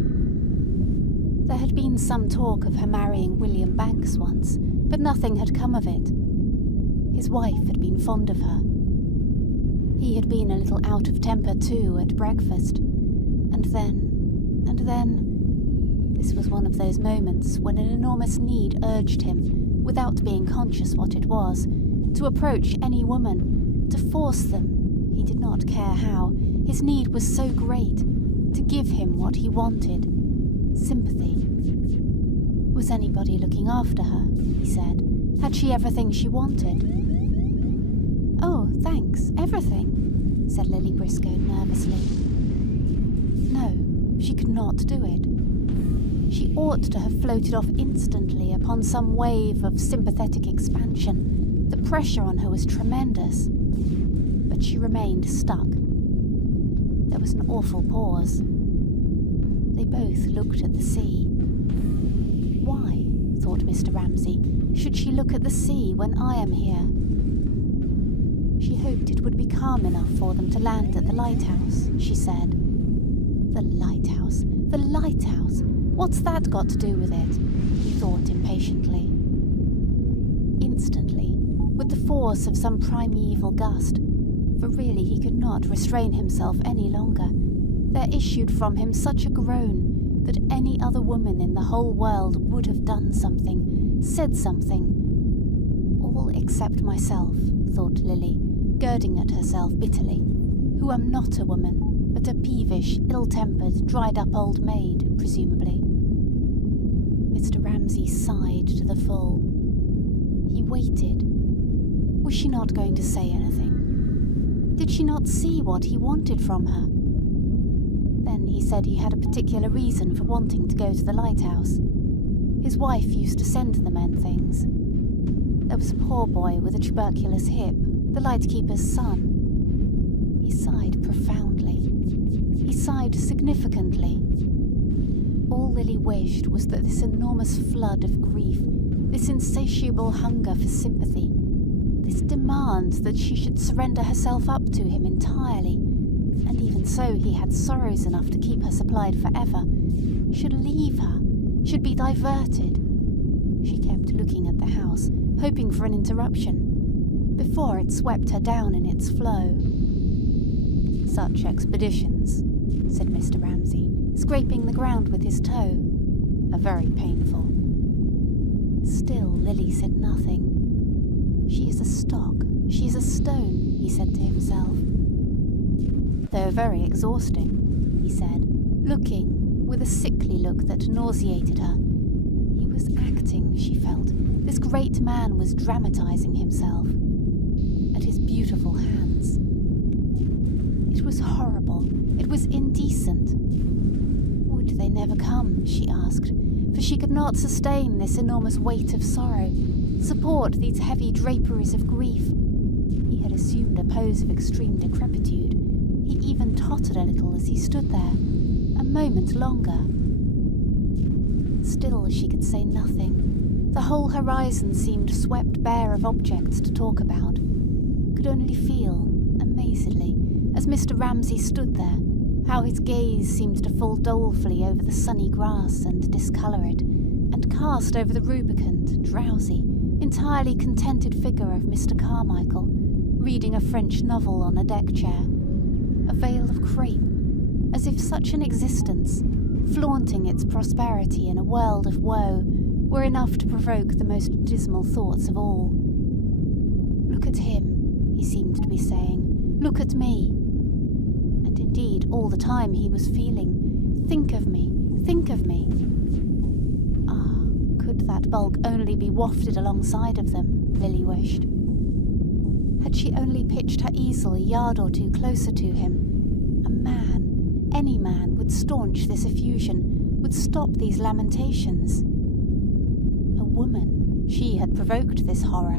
There had been some talk of her marrying William Banks once, but nothing had come of it. His wife had been fond of her. He had been a little out of temper too at breakfast, and then, this was one of those moments when an enormous need urged him, without being conscious what it was, to approach any woman, to force them, he did not care how, his need was so great, to give him what he wanted, sympathy. Was anybody looking after her, he said. Had she everything she wanted? Oh, thanks, everything, said Lily Briscoe nervously. No, she could not do it. She ought to have floated off instantly upon some wave of sympathetic expansion. The pressure on her was tremendous. But she remained stuck. There was an awful pause. They both looked at the sea. Why, thought Mr. Ramsay, should she look at the sea when I am here? She hoped it would be calm enough for them to land at the lighthouse, she said. The lighthouse, the lighthouse! What's that got to do with it? He thought impatiently. Instantly, with the force of some primeval gust, for really he could not restrain himself any longer, there issued from him such a groan that any other woman in the whole world would have done something, said something. All except myself, thought Lily, girding at herself bitterly, who am not a woman, but a peevish, ill-tempered, dried-up old maid, presumably. Mr. Ramsay sighed to the full. He waited. Was she not going to say anything? Did she not see what he wanted from her? Then he said he had a particular reason for wanting to go to the lighthouse. His wife used to send the men things. There was a poor boy with a tuberculous hip, the lightkeeper's son. He sighed profoundly. He sighed significantly. All Lily wished was that this enormous flood of grief, this insatiable hunger for sympathy, this demand that she should surrender herself up to him entirely, and even so he had sorrows enough to keep her supplied forever, should leave her, should be diverted. She kept looking at the house, hoping for an interruption, before it swept her down in its flow. Such expeditions, said Mr. Ramsay, scraping the ground with his toe, are very painful. Still Lily said nothing. She is a stock, she is a stone, he said to himself. They're very exhausting, he said, looking, with a sickly look that nauseated her. He was acting, she felt. This great man was dramatizing himself. At his beautiful hands. was indecent. Would they never come, she asked, for she could not sustain this enormous weight of sorrow, support these heavy draperies of grief. He had assumed a pose of extreme decrepitude. He even tottered a little as he stood there, a moment longer. Still she could say nothing. The whole horizon seemed swept bare of objects to talk about. Could only feel, amazedly, as Mr. Ramsay stood there, how his gaze seemed to fall dolefully over the sunny grass and discolour it, and cast over the rubicund, drowsy, entirely contented figure of Mr. Carmichael, reading a French novel on a deck chair. A veil of crape, as if such an existence, flaunting its prosperity in a world of woe, were enough to provoke the most dismal thoughts of all. "Look at him," he seemed to be saying. "Look at me." And indeed, all the time he was feeling, "Think of me, think of me." Ah, could that bulk only be wafted alongside of them, Lily wished. Had she only pitched her easel a yard or two closer to him, a man, any man, would staunch this effusion, would stop these lamentations. A woman, she had provoked this horror.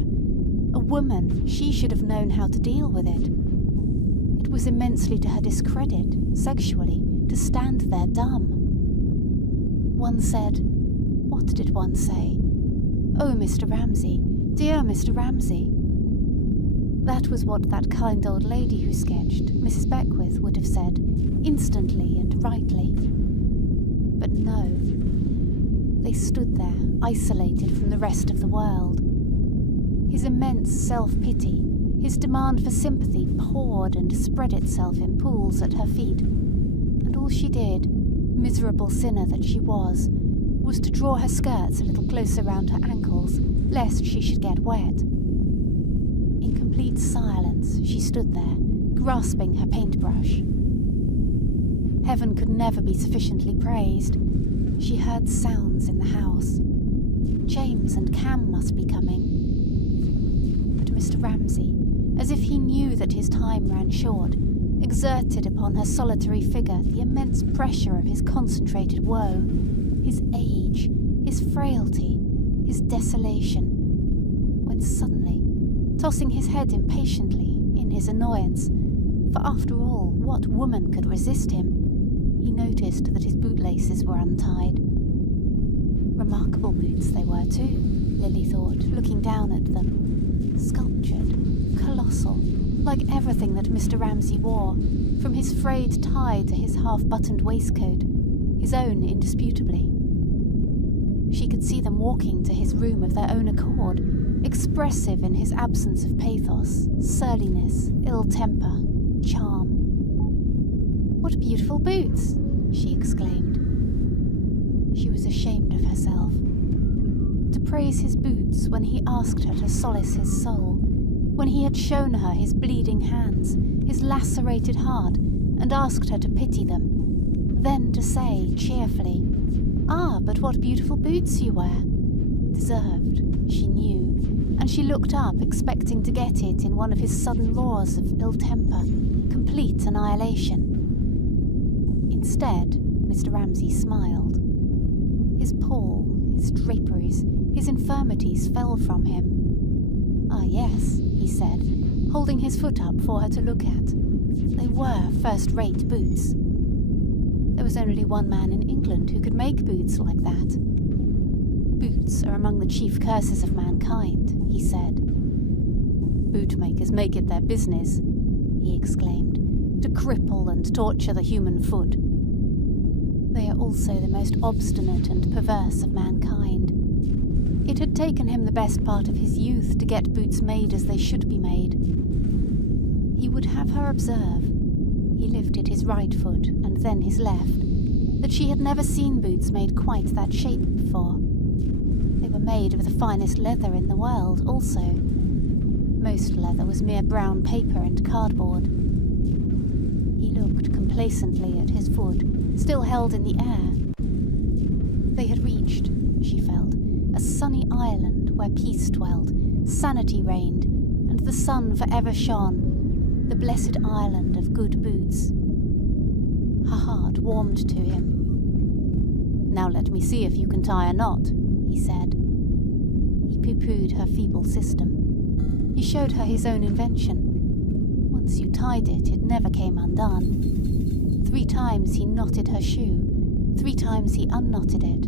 A woman, she should have known how to deal with it. It was immensely to her discredit, sexually, to stand there dumb. One said, what did one say? "Oh, Mr. Ramsay, dear Mr. Ramsay." That was what that kind old lady who sketched, Mrs. Beckwith, would have said, instantly and rightly. But no. They stood there, isolated from the rest of the world. His immense self-pity, his demand for sympathy poured and spread itself in pools at her feet, and all she did, miserable sinner that she was to draw her skirts a little closer round her ankles, lest she should get wet. In complete silence she stood there, grasping her paintbrush. Heaven could never be sufficiently praised. She heard sounds in the house. James and Cam must be coming. But Mr. Ramsay, as if he knew that his time ran short, exerted upon her solitary figure the immense pressure of his concentrated woe, his age, his frailty, his desolation, when suddenly, tossing his head impatiently in his annoyance, for after all, what woman could resist him, he noticed that his bootlaces were untied. Remarkable boots they were too, Lily thought, looking down at them. Sculptured, colossal, like everything that Mr. Ramsay wore, from his frayed tie to his half-buttoned waistcoat, his own indisputably. She could see them walking to his room of their own accord, expressive in his absence of pathos, surliness, ill temper, charm. "What beautiful boots!" she exclaimed. She was ashamed of herself. To praise his boots when he asked her to solace his soul, when he had shown her his bleeding hands, his lacerated heart, and asked her to pity them, then to say cheerfully, "Ah, but what beautiful boots you wear!" Deserved, she knew, and she looked up expecting to get it in one of his sudden roars of ill temper, complete annihilation. Instead, Mr. Ramsay smiled. His pall, his draperies, his infirmities fell from him. "Ah, yes," he said, holding his foot up for her to look at. They were first-rate boots. There was only one man in England who could make boots like that. "Boots are among the chief curses of mankind," he said. "Bootmakers make it their business," he exclaimed, "to cripple and torture the human foot. They are also the most obstinate and perverse of mankind. It had taken him the best part of his youth to get boots made as they should be made. He would have her observe, he lifted his right foot and then his left, that she had never seen boots made quite that shape before. They were made of the finest leather in the world also. Most leather was mere brown paper and cardboard. He looked complacently at his foot, still held in the air. They had reached, she felt, a sunny island where peace dwelt, sanity reigned, and the sun forever shone, the blessed island of good boots. Her heart warmed to him. "Now let me see if you can tie a knot," he said. He pooh-poohed her feeble system. He showed her his own invention. Once you tied it, it never came undone. 3 times he knotted her shoe. 3 times he unknotted it.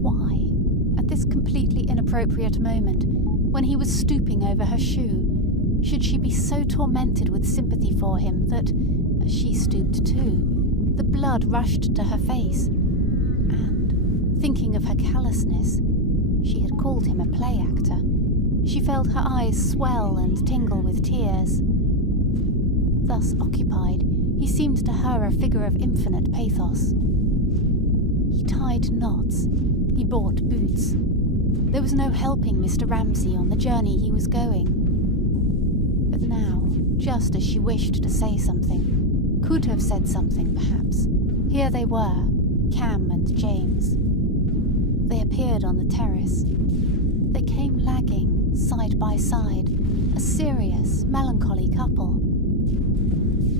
Why, at this completely inappropriate moment, when he was stooping over her shoe, should she be so tormented with sympathy for him that, as she stooped too, the blood rushed to her face, and, thinking of her callousness, she had called him a play actor. She felt her eyes swell and tingle with tears. Thus occupied, he seemed to her a figure of infinite pathos. He tied knots. He bought boots. There was no helping Mr. Ramsay on the journey he was going. But now, just as she wished to say something, could have said something perhaps, here they were, Cam and James. They appeared on the terrace. They came lagging, side by side, a serious, melancholy couple.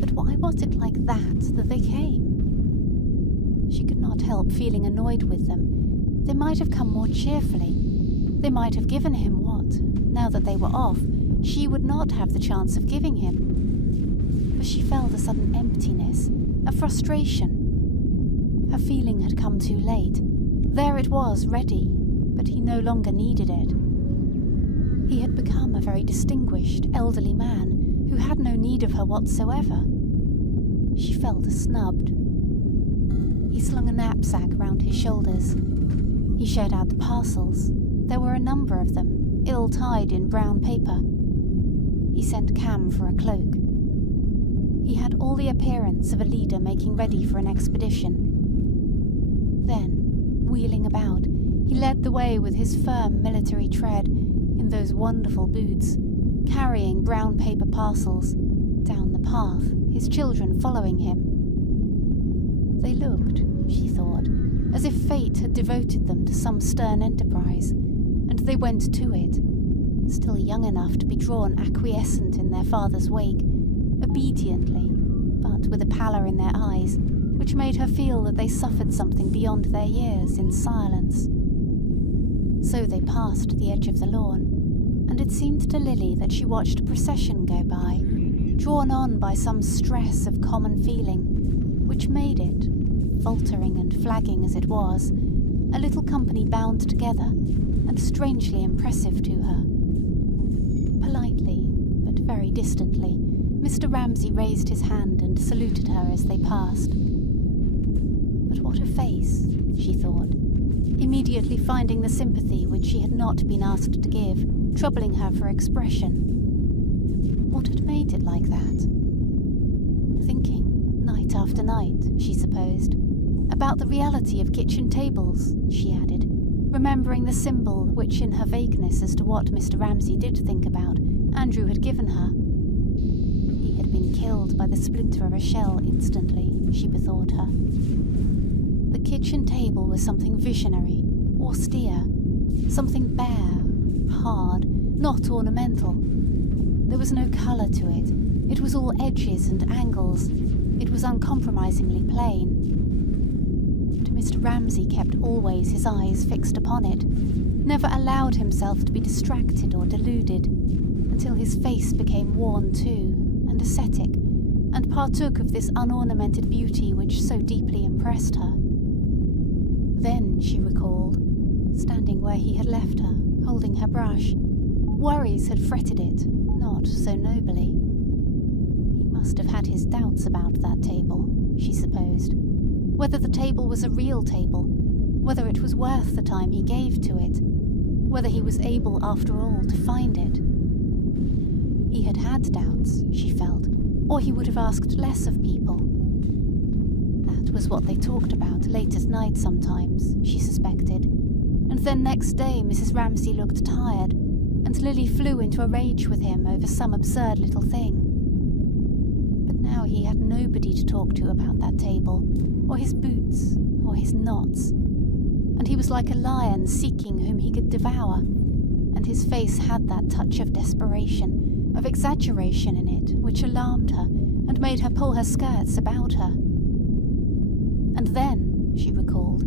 But why was it like that they came? She could not help feeling annoyed with them. They might have come more cheerfully. They might have given him what, now that they were off, she would not have the chance of giving him. For she felt a sudden emptiness, a frustration. Her feeling had come too late. There it was, ready, but he no longer needed it. He had become a very distinguished, elderly man who had no need of her whatsoever. She felt snubbed. He slung a knapsack round his shoulders. He shared out the parcels. There were a number of them, ill-tied in brown paper. He sent Cam for a cloak. He had all the appearance of a leader making ready for an expedition. Then, wheeling about, he led the way with his firm military tread, in those wonderful boots, carrying brown paper parcels, down the path, his children following him. They looked, she thought, as if fate had devoted them to some stern enterprise, and they went to it, still young enough to be drawn acquiescent in their father's wake, obediently, but with a pallor in their eyes, which made her feel that they suffered something beyond their years in silence. So they passed the edge of the lawn, and it seemed to Lily that she watched a procession go by, drawn on by some stress of common feeling, which made it, faltering and flagging as it was, a little company bound together and strangely impressive to her. Politely, but very distantly, Mr. Ramsay raised his hand and saluted her as they passed. But what a face, she thought, immediately finding the sympathy which she had not been asked to give, troubling her for expression. What had made it like that? Thinking, night after night, she supposed, about the reality of kitchen tables, she added, remembering the symbol which in her vagueness as to what Mr. Ramsay did think about, Andrew had given her. He had been killed by the splinter of a shell instantly, she bethought her. The kitchen table was something visionary, austere, something bare, hard, not ornamental. There was no colour to it. It was all edges and angles. It was uncompromisingly plain. But Mr. Ramsay kept always his eyes fixed upon it, never allowed himself to be distracted or deluded, until his face became worn too, and ascetic, and partook of this unornamented beauty which so deeply impressed her. Then she recalled, standing where he had left her, holding her brush, worries had fretted it, not so nobly. He must have had his doubts about that table, she supposed, whether the table was a real table, whether it was worth the time he gave to it, whether he was able after all to find it. He had had doubts, she felt, or he would have asked less of people. That was what they talked about late at night sometimes, she suspected, and then next day Mrs. Ramsay looked tired, and Lily flew into a rage with him over some absurd little thing. But now he had nobody to talk to about that table, or his boots, or his knots, and he was like a lion seeking whom he could devour, and his face had that touch of desperation, of exaggeration in it, which alarmed her, and made her pull her skirts about her. And then, she recalled,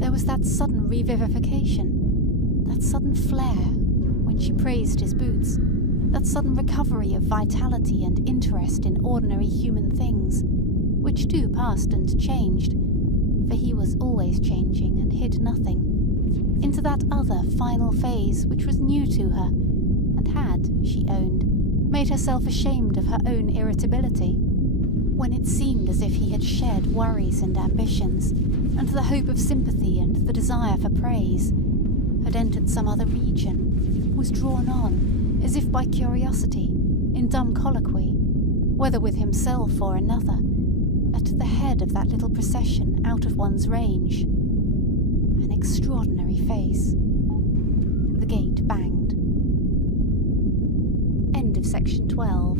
there was that sudden revivification, that sudden flare when she praised his boots, that sudden recovery of vitality and interest in ordinary human things, which too passed and changed, for he was always changing and hid nothing, into that other final phase which was new to her, and had, she owned, made herself ashamed of her own irritability, when it seemed as if he had shed worries and ambitions, and the hope of sympathy and the desire for praise, had entered some other region, was drawn on, as if by curiosity, in dumb colloquy, whether with himself or another, at the head of that little procession out of one's range. An extraordinary face. The gate banged. End of section 12.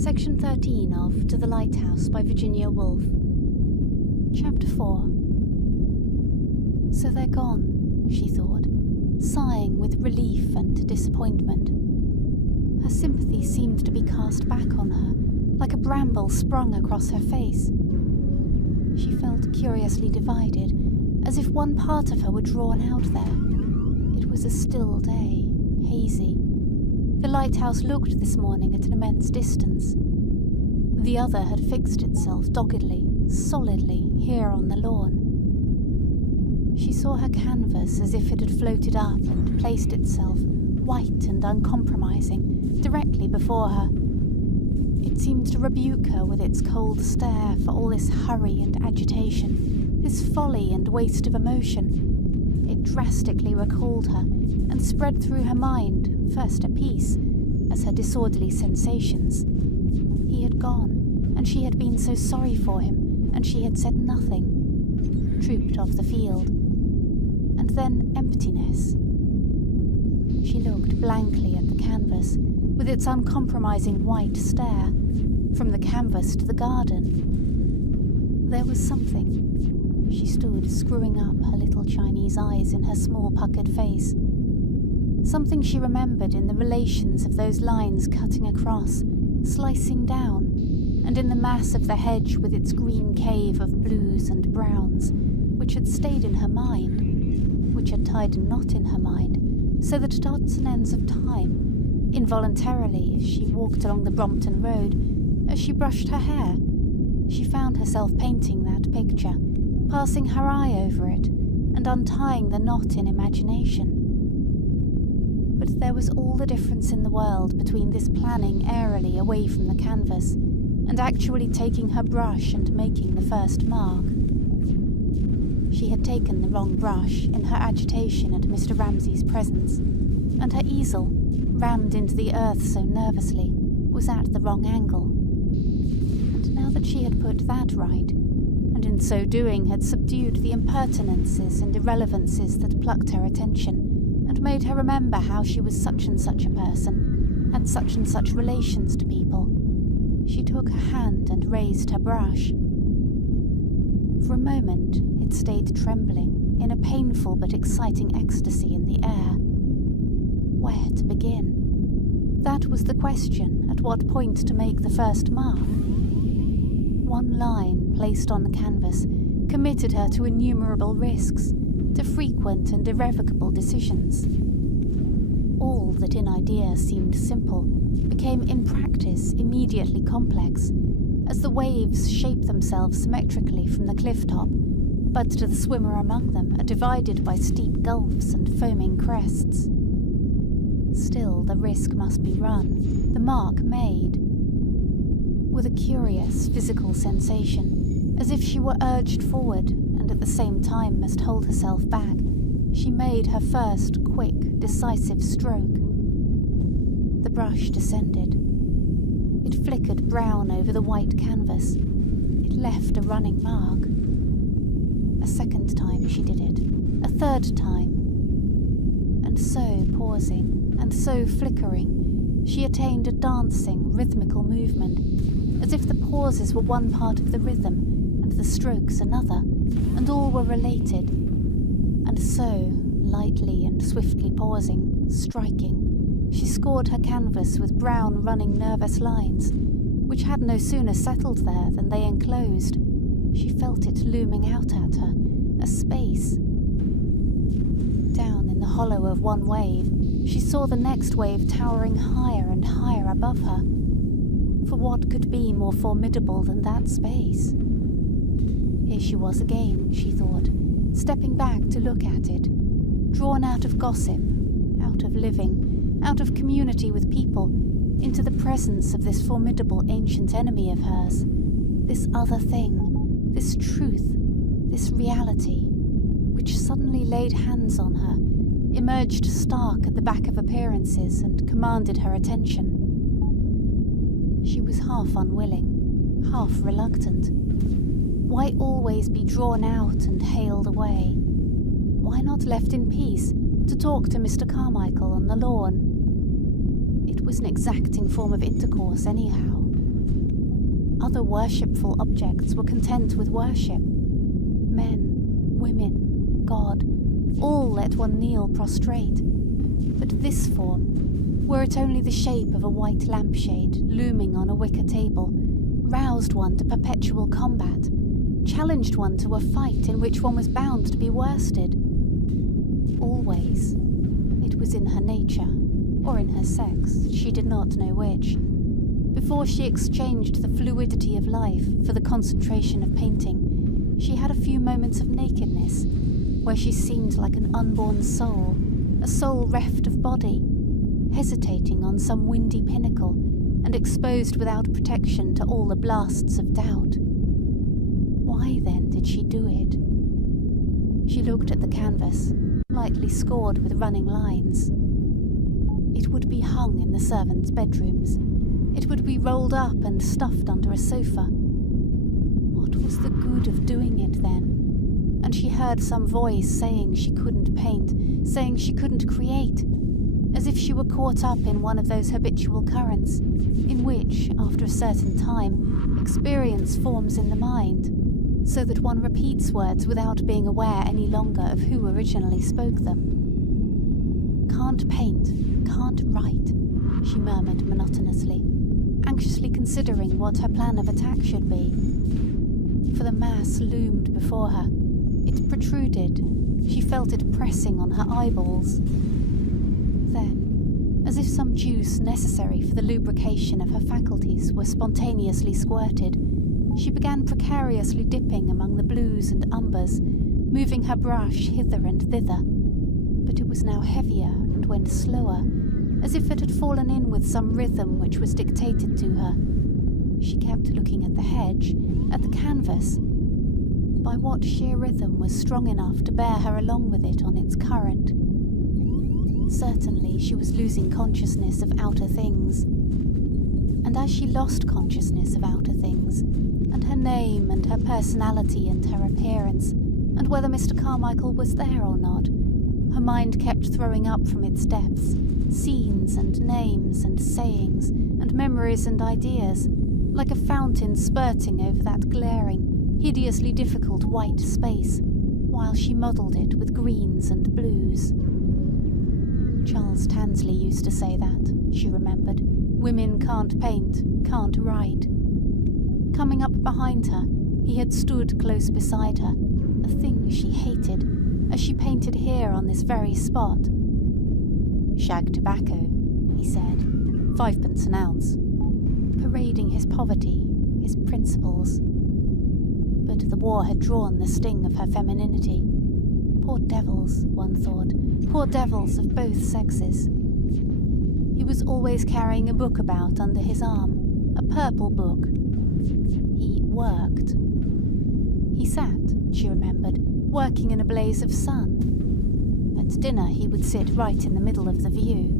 Section 13 of To the Lighthouse by Virginia Woolf. Chapter 4. So they're gone, she thought, sighing with relief and disappointment. Her sympathy seemed to be cast back on her, like a bramble sprung across her face. She felt curiously divided, as if one part of her were drawn out there. It was a still day, hazy. The lighthouse looked this morning at an immense distance. The other had fixed itself doggedly, solidly, here on the lawn. She saw her canvas as if it had floated up and placed itself, white and uncompromising, directly before her. It seemed to rebuke her with its cold stare for all this hurry and agitation, this folly and waste of emotion. It drastically recalled her and spread through her mind, first a piece, as her disorderly sensations. He had gone, and she had been so sorry for him, and she had said nothing, trooped off the field. And then emptiness. She looked blankly at the canvas, with its uncompromising white stare, from the canvas to the garden. There was something. She stood screwing up her little Chinese eyes in her small puckered face. Something she remembered in the relations of those lines cutting across, slicing down, and in the mass of the hedge with its green cave of blues and browns, which had stayed in her mind, which had tied a knot in her mind, so that at odds and ends of time, involuntarily as she walked along the Brompton Road, as she brushed her hair, she found herself painting that picture, passing her eye over it, and untying the knot in imagination. But there was all the difference in the world between this planning airily away from the canvas, and actually taking her brush and making the first mark. She had taken the wrong brush in her agitation at Mr. Ramsay's presence, and her easel, rammed into the earth so nervously, was at the wrong angle. And now that she had put that right, and in so doing had subdued the impertinences and irrelevances that plucked her attention, and made her remember how she was such and such a person, had such and such relations to people, she took her hand and raised her brush. For a moment it stayed trembling in a painful but exciting ecstasy in the air. Where to begin? That was the question, at what point to make the first mark. One line placed on the canvas committed her to innumerable risks, to frequent and irrevocable decisions. All that in idea seemed simple became in practice immediately complex, as the waves shape themselves symmetrically from the cliff top, but to the swimmer among them are divided by steep gulfs and foaming crests. Still the risk must be run, the mark made. With a curious physical sensation, as if she were urged forward and at the same time must hold herself back, she made her first quick, decisive stroke. The brush descended. It flickered brown over the white canvas. It left a running mark. A second time she did it, a third time. And so pausing, and so flickering, she attained a dancing, rhythmical movement, as if the pauses were one part of the rhythm, and the strokes another, and all were related. And so, lightly and swiftly pausing, striking, She scored her canvas with brown running nervous lines, which had no sooner settled there than they enclosed. She felt it looming out at her, a space. Down in the hollow of one wave, she saw the next wave towering higher and higher above her. For what could be more formidable than that space? Here she was again, she thought, stepping back to look at it, drawn out of gossip, out of living, out of community with people, into the presence of this formidable ancient enemy of hers, this other thing, this truth, this reality, which suddenly laid hands on her, emerged stark at the back of appearances and commanded her attention. She was half unwilling, half reluctant. Why always be drawn out and haled away? Why not left in peace to talk to Mr. Carmichael on the lawn? It was an exacting form of intercourse anyhow. Other worshipful objects were content with worship. Men, women, God, all let one kneel prostrate. But this form, were it only the shape of a white lampshade looming on a wicker table, roused one to perpetual combat, challenged one to a fight in which one was bound to be worsted. Always, it was in her nature, or in her sex, she did not know which. Before she exchanged the fluidity of life for the concentration of painting, she had a few moments of nakedness, where she seemed like an unborn soul, a soul reft of body, hesitating on some windy pinnacle and exposed without protection to all the blasts of doubt. Why then did she do it? She looked at the canvas, lightly scored with running lines. It would be hung in the servants' bedrooms. It would be rolled up and stuffed under a sofa. What was the good of doing it then? And she heard some voice saying she couldn't paint, saying she couldn't create, as if she were caught up in one of those habitual currents, in which, after a certain time, experience forms in the mind, so that one repeats words without being aware any longer of who originally spoke them. Can't paint, can't write, she murmured monotonously, anxiously considering what her plan of attack should be. For the mass loomed before her. It protruded. She felt it pressing on her eyeballs. Then, as if some juice necessary for the lubrication of her faculties were spontaneously squirted, she began precariously dipping among the blues and umbers, moving her brush hither and thither. But it was now heavier and went slower, as if it had fallen in with some rhythm which was dictated to her. She kept looking at the hedge, at the canvas. By what sheer rhythm was strong enough to bear her along with it on its current? Certainly she was losing consciousness of outer things. And as she lost consciousness of outer things, and her name and her personality and her appearance, and whether Mr. Carmichael was there or not, her mind kept throwing up from its depths scenes and names and sayings and memories and ideas, like a fountain spurting over that glaring, hideously difficult white space, while she modelled it with greens and blues. Charles Tansley used to say that, she remembered. Women can't paint, can't write. Coming up behind her, he had stood close beside her, a thing she hated, as she painted here on this very spot. "Shag tobacco," he said, "5d an ounce," parading his poverty, his principles. But the war had drawn the sting of her femininity. Poor devils, one thought, poor devils of both sexes. He was always carrying a book about under his arm, a purple book. He worked. He sat, she remembered, working in a blaze of sun. At dinner he would sit right in the middle of the view.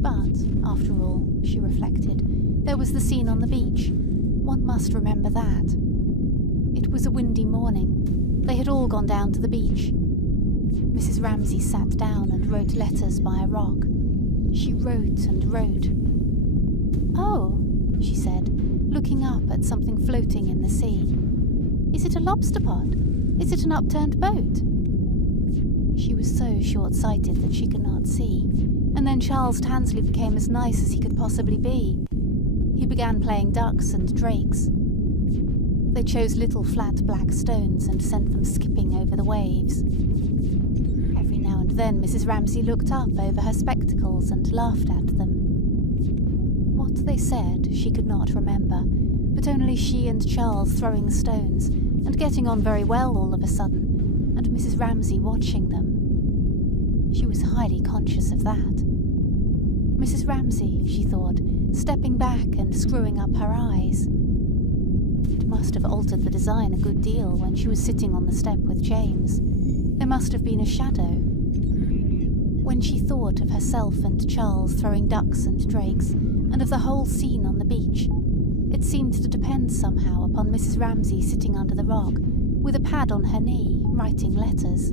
But, after all, she reflected, there was the scene on the beach. One must remember that. It was a windy morning. They had all gone down to the beach. Mrs. Ramsay sat down and wrote letters by a rock. She wrote and wrote. "Oh," she said, looking up at something floating in the sea. "Is it a lobster pot? Is it an upturned boat?" She was so short-sighted that she could not see, and then Charles Tansley became as nice as he could possibly be. He began playing ducks and drakes. They chose little flat black stones and sent them skipping over the waves. Every now and then Mrs. Ramsay looked up over her spectacles and laughed at them. What they said she could not remember, but only she and Charles throwing stones and getting on very well all of a sudden, and Mrs. Ramsay watching them. She was highly conscious of that. Mrs. Ramsay, she thought, stepping back and screwing up her eyes. It must have altered the design a good deal when she was sitting on the step with James. There must have been a shadow. When she thought of herself and Charles throwing ducks and drakes, and of the whole scene on the beach, it seemed to depend somehow upon Mrs. Ramsay sitting under the rock, with a pad on her knee, writing letters.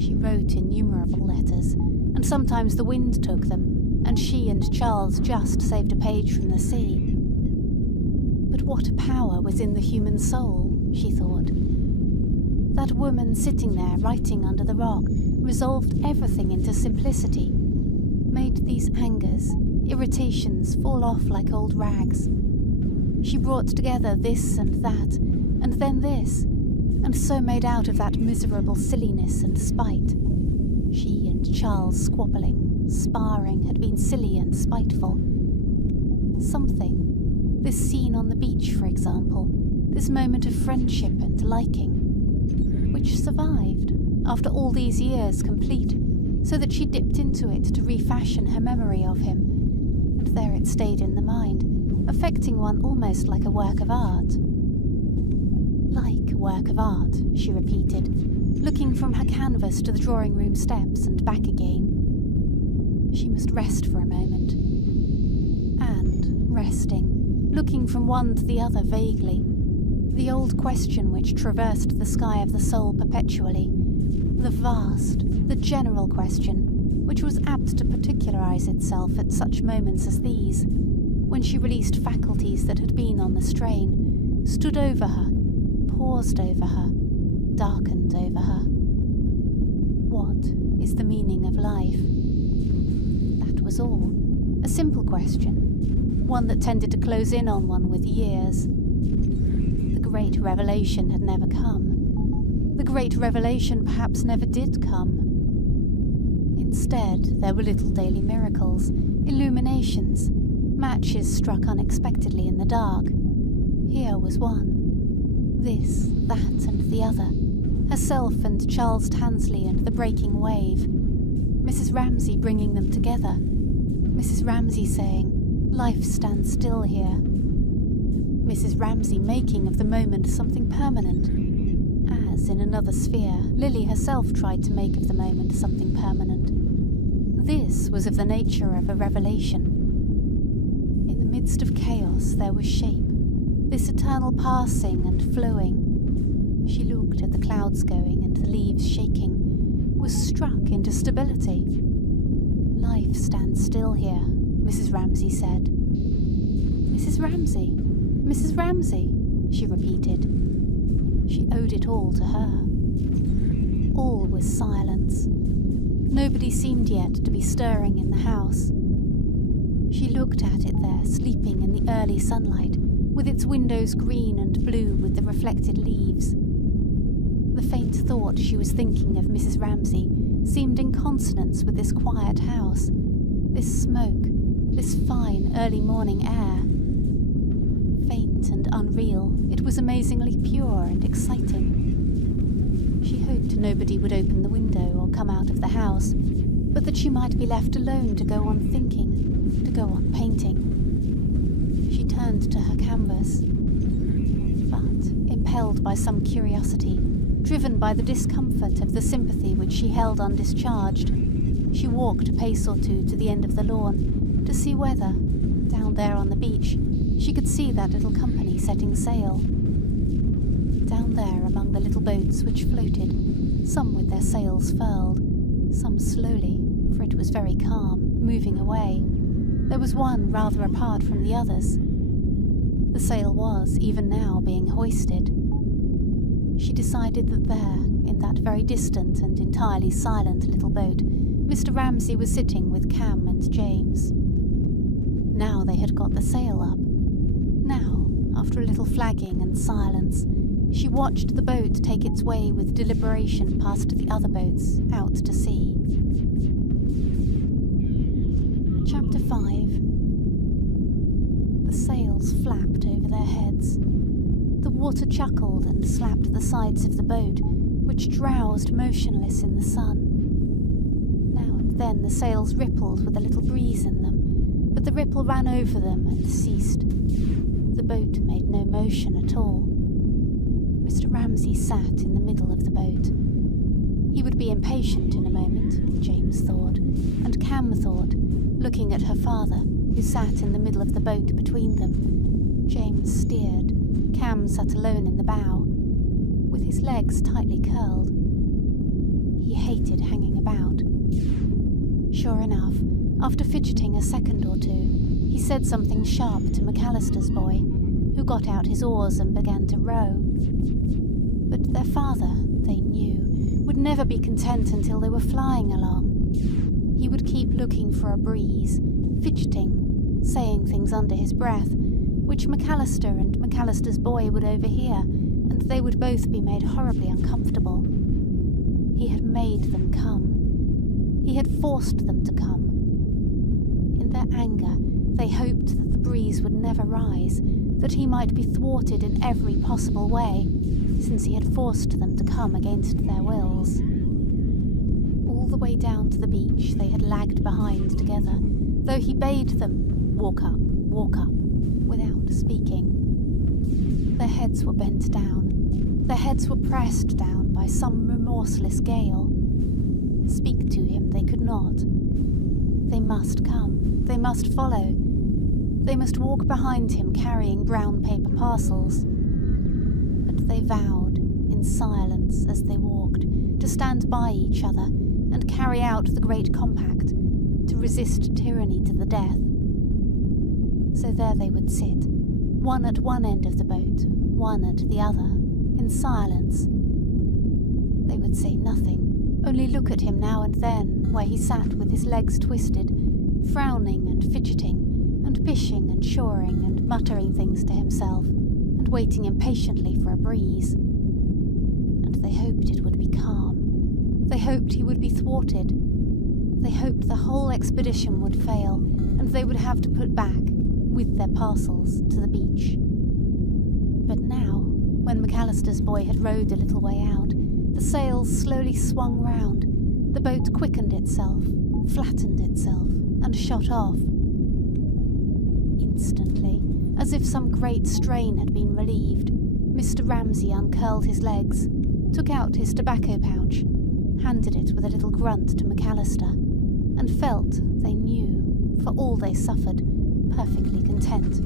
She wrote innumerable letters, and sometimes the wind took them, and she and Charles just saved a page from the sea. But what power was in the human soul, she thought. That woman sitting there writing under the rock resolved everything into simplicity, made these angers, irritations fall off like old rags. She brought together this and that, and then this, and so made out of that miserable silliness and spite. She and Charles squabbling, sparring, had been silly and spiteful. Something, this scene on the beach, for example, this moment of friendship and liking, which survived, after all these years complete, so that she dipped into it to refashion her memory of him, and there it stayed in the mind, affecting one almost like a work of art. Like a work of art, she repeated, looking from her canvas to the drawing-room steps and back again. She must rest for a moment. And, resting, looking from one to the other vaguely, the old question which traversed the sky of the soul perpetually, the vast, the general question, which was apt to particularize itself at such moments as these, when she released faculties that had been on the strain, stood over her, paused over her, darkened over her. What is the meaning of life? That was all. A simple question, one that tended to close in on one with years. The great revelation had never come. The great revelation perhaps never did come. Instead, there were little daily miracles, illuminations, matches struck unexpectedly in the dark. Here was one. This, that, and the other. Herself and Charles Tansley and the breaking wave. Mrs. Ramsay bringing them together. Mrs. Ramsay saying, "Life stands still here." Mrs. Ramsay making of the moment something permanent, as in another sphere Lily herself tried to make of the moment something permanent. This was of the nature of a revelation. In the midst of chaos there was shape, this eternal passing and flowing. She looked at the clouds going and the leaves shaking, was struck into stability. "Life stands still here," Mrs. Ramsay said. "Mrs. Ramsay, Mrs. Ramsay," she repeated. She owed it all to her. All was silence. Nobody seemed yet to be stirring in the house. She looked at it there, sleeping in the early sunlight, with its windows green and blue with the reflected leaves. The faint thought she was thinking of Mrs. Ramsay seemed in consonance with this quiet house, this smoke, this fine early morning air. Faint and unreal, it was amazingly pure and exciting. She hoped nobody would open the window or come out of the house, but that she might be left alone to go on thinking, to go on painting. She turned to her canvas, but, impelled by some curiosity, driven by the discomfort of the sympathy which she held undischarged, she walked a pace or two to the end of the lawn to see whether, down there on the beach, she could see that little company setting sail. Down there among the little boats which floated, some with their sails furled, some slowly, for it was very calm, moving away, there was one rather apart from the others. The sail was, even now, being hoisted. She decided that there, in that very distant and entirely silent little boat, Mr. Ramsay was sitting with Cam and James. Now they had got the sail up. Now, after a little flagging and silence, she watched the boat take its way with deliberation past the other boats out to sea. Chapter 5. The sails flapped over their heads. The water chuckled and slapped the sides of the boat, which drowsed motionless in the sun. Now and then the sails rippled with a little breeze in them, but the ripple ran over them and ceased. The boat made no motion at all. Mr. Ramsay sat in the middle of the boat. He would be impatient in a moment, James thought, and Cam thought, looking at her father, who sat in the middle of the boat between them. James steered. Cam sat alone in the bow, with his legs tightly curled. He hated hanging about. Sure enough, after fidgeting a second or two, he said something sharp to McAllister's boy, who got out his oars and began to row. But their father, they knew, would never be content until they were flying along. He would keep looking for a breeze, fidgeting, saying things under his breath, which McAllister and McAllister's boy would overhear, and they would both be made horribly uncomfortable. He had made them come. He had forced them to come. In their anger, they hoped that the breeze would never rise, that he might be thwarted in every possible way, since he had forced them to come against their wills. All the way down to the beach they had lagged behind together, though he bade them walk up, without speaking. Their heads were bent down. Their heads were pressed down by some remorseless gale. Speak to him they could not. They must come. They must follow. They must walk behind him carrying brown paper parcels. But they vowed, in silence as they walked, to stand by each other and carry out the great compact, to resist tyranny to the death. So there they would sit, one at one end of the boat, one at the other, in silence. They would say nothing, only look at him now and then, where he sat with his legs twisted, frowning and fidgeting, and pishing and shoring and muttering things to himself, and waiting impatiently for a breeze. And they hoped it would be calm. They hoped he would be thwarted. They hoped the whole expedition would fail, and they would have to put back, with their parcels, to the beach. But now, when McAllister's boy had rowed a little way out, the sails slowly swung round, the boat quickened itself, flattened itself, and shot off. Instantly, as if some great strain had been relieved, Mr. Ramsay uncurled his legs, took out his tobacco pouch, handed it with a little grunt to McAllister, and felt, they knew, for all they suffered, perfectly content.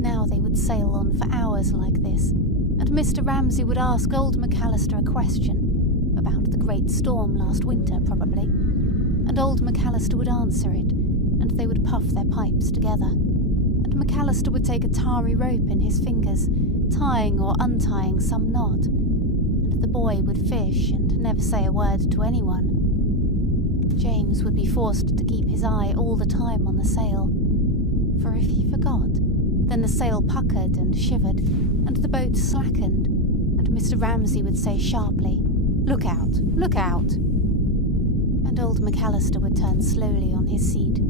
Now they would sail on for hours like this, and Mr. Ramsay would ask old McAllister a question, about the great storm last winter probably, and old McAllister would answer it, and they would puff their pipes together, and McAllister would take a tarry rope in his fingers, tying or untying some knot, and the boy would fish and never say a word to anyone. James would be forced to keep his eye all the time on the sail, for if he forgot, then the sail puckered and shivered, and the boat slackened, and Mr. Ramsay would say sharply, "Look out! Look out!" And old McAllister would turn slowly on his seat.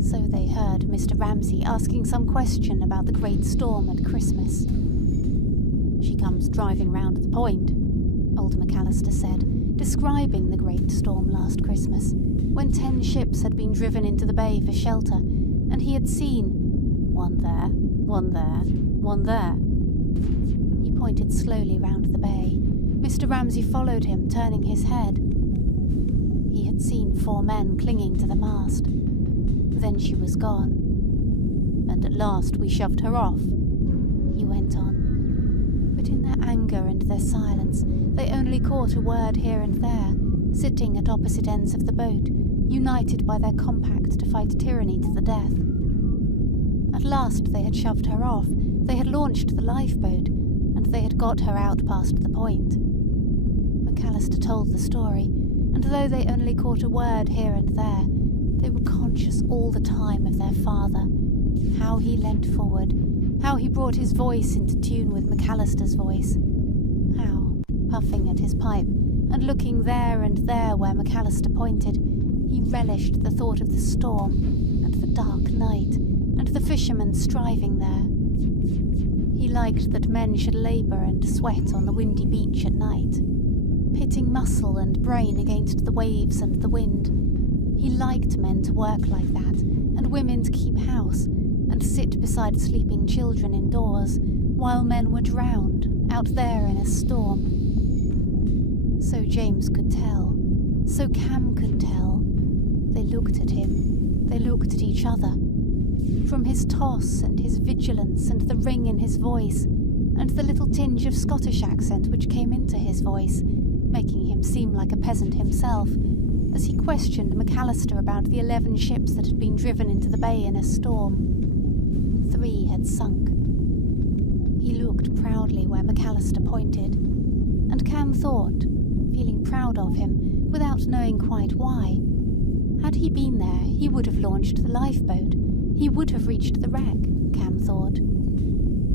So they heard Mr. Ramsay asking some question about the great storm at Christmas. "She comes driving round the point," old McAllister said, describing the great storm last Christmas, when 10 ships had been driven into the bay for shelter, and he had seen one there, one there, one there. He pointed slowly round the bay. Mr. Ramsay followed him, turning his head. He had seen 4 men clinging to the mast. Then she was gone. "And at last we shoved her off," he went on. But in their anger and their silence, they only caught a word here and there, sitting at opposite ends of the boat, united by their compact to fight tyranny to the death. At last they had shoved her off, they had launched the lifeboat, and they had got her out past the point. McAllister told the story, and though they only caught a word here and there, they were conscious all the time of their father, how he leant forward, how he brought his voice into tune with McAllister's voice, how, puffing at his pipe, and looking there and there where McAllister pointed, he relished the thought of the storm, and the dark night, and the fishermen striving there. He liked that men should labour and sweat on the windy beach at night, pitting muscle and brain against the waves and the wind. He liked men to work like that, and women to keep house, and sit beside sleeping children indoors, while men were drowned out there in a storm. So James could tell, so Cam could tell. They looked at him, they looked at each other. From his toss and his vigilance and the ring in his voice, and the little tinge of Scottish accent which came into his voice, making him seem like a peasant himself, as he questioned McAllister about the 11 ships that had been driven into the bay in a storm. 3 had sunk. He looked proudly where McAllister pointed, and Cam thought, feeling proud of him, without knowing quite why, had he been there, he would have launched the lifeboat. He would have reached the wreck, Cam thought.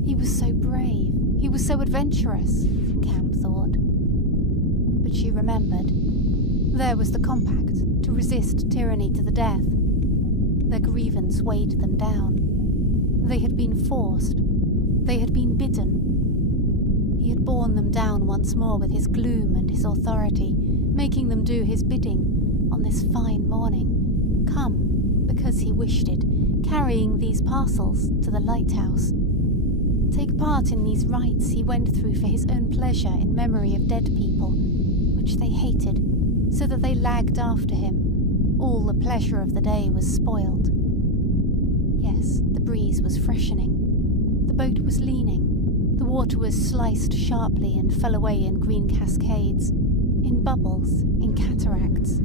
He was so brave. He was so adventurous, Cam thought. But she remembered. There was the compact to resist tyranny to the death. Their grievance weighed them down. They had been forced. They had been bidden. He had borne them down once more with his gloom and his authority, making them do his bidding on this fine morning, come, because he wished it, carrying these parcels to the Lighthouse. Take part in these rites he went through for his own pleasure in memory of dead people, which they hated, so that they lagged after him. All the pleasure of the day was spoiled. Yes, the breeze was freshening. The boat was leaning. The water was sliced sharply and fell away in green cascades, in bubbles, in cataracts.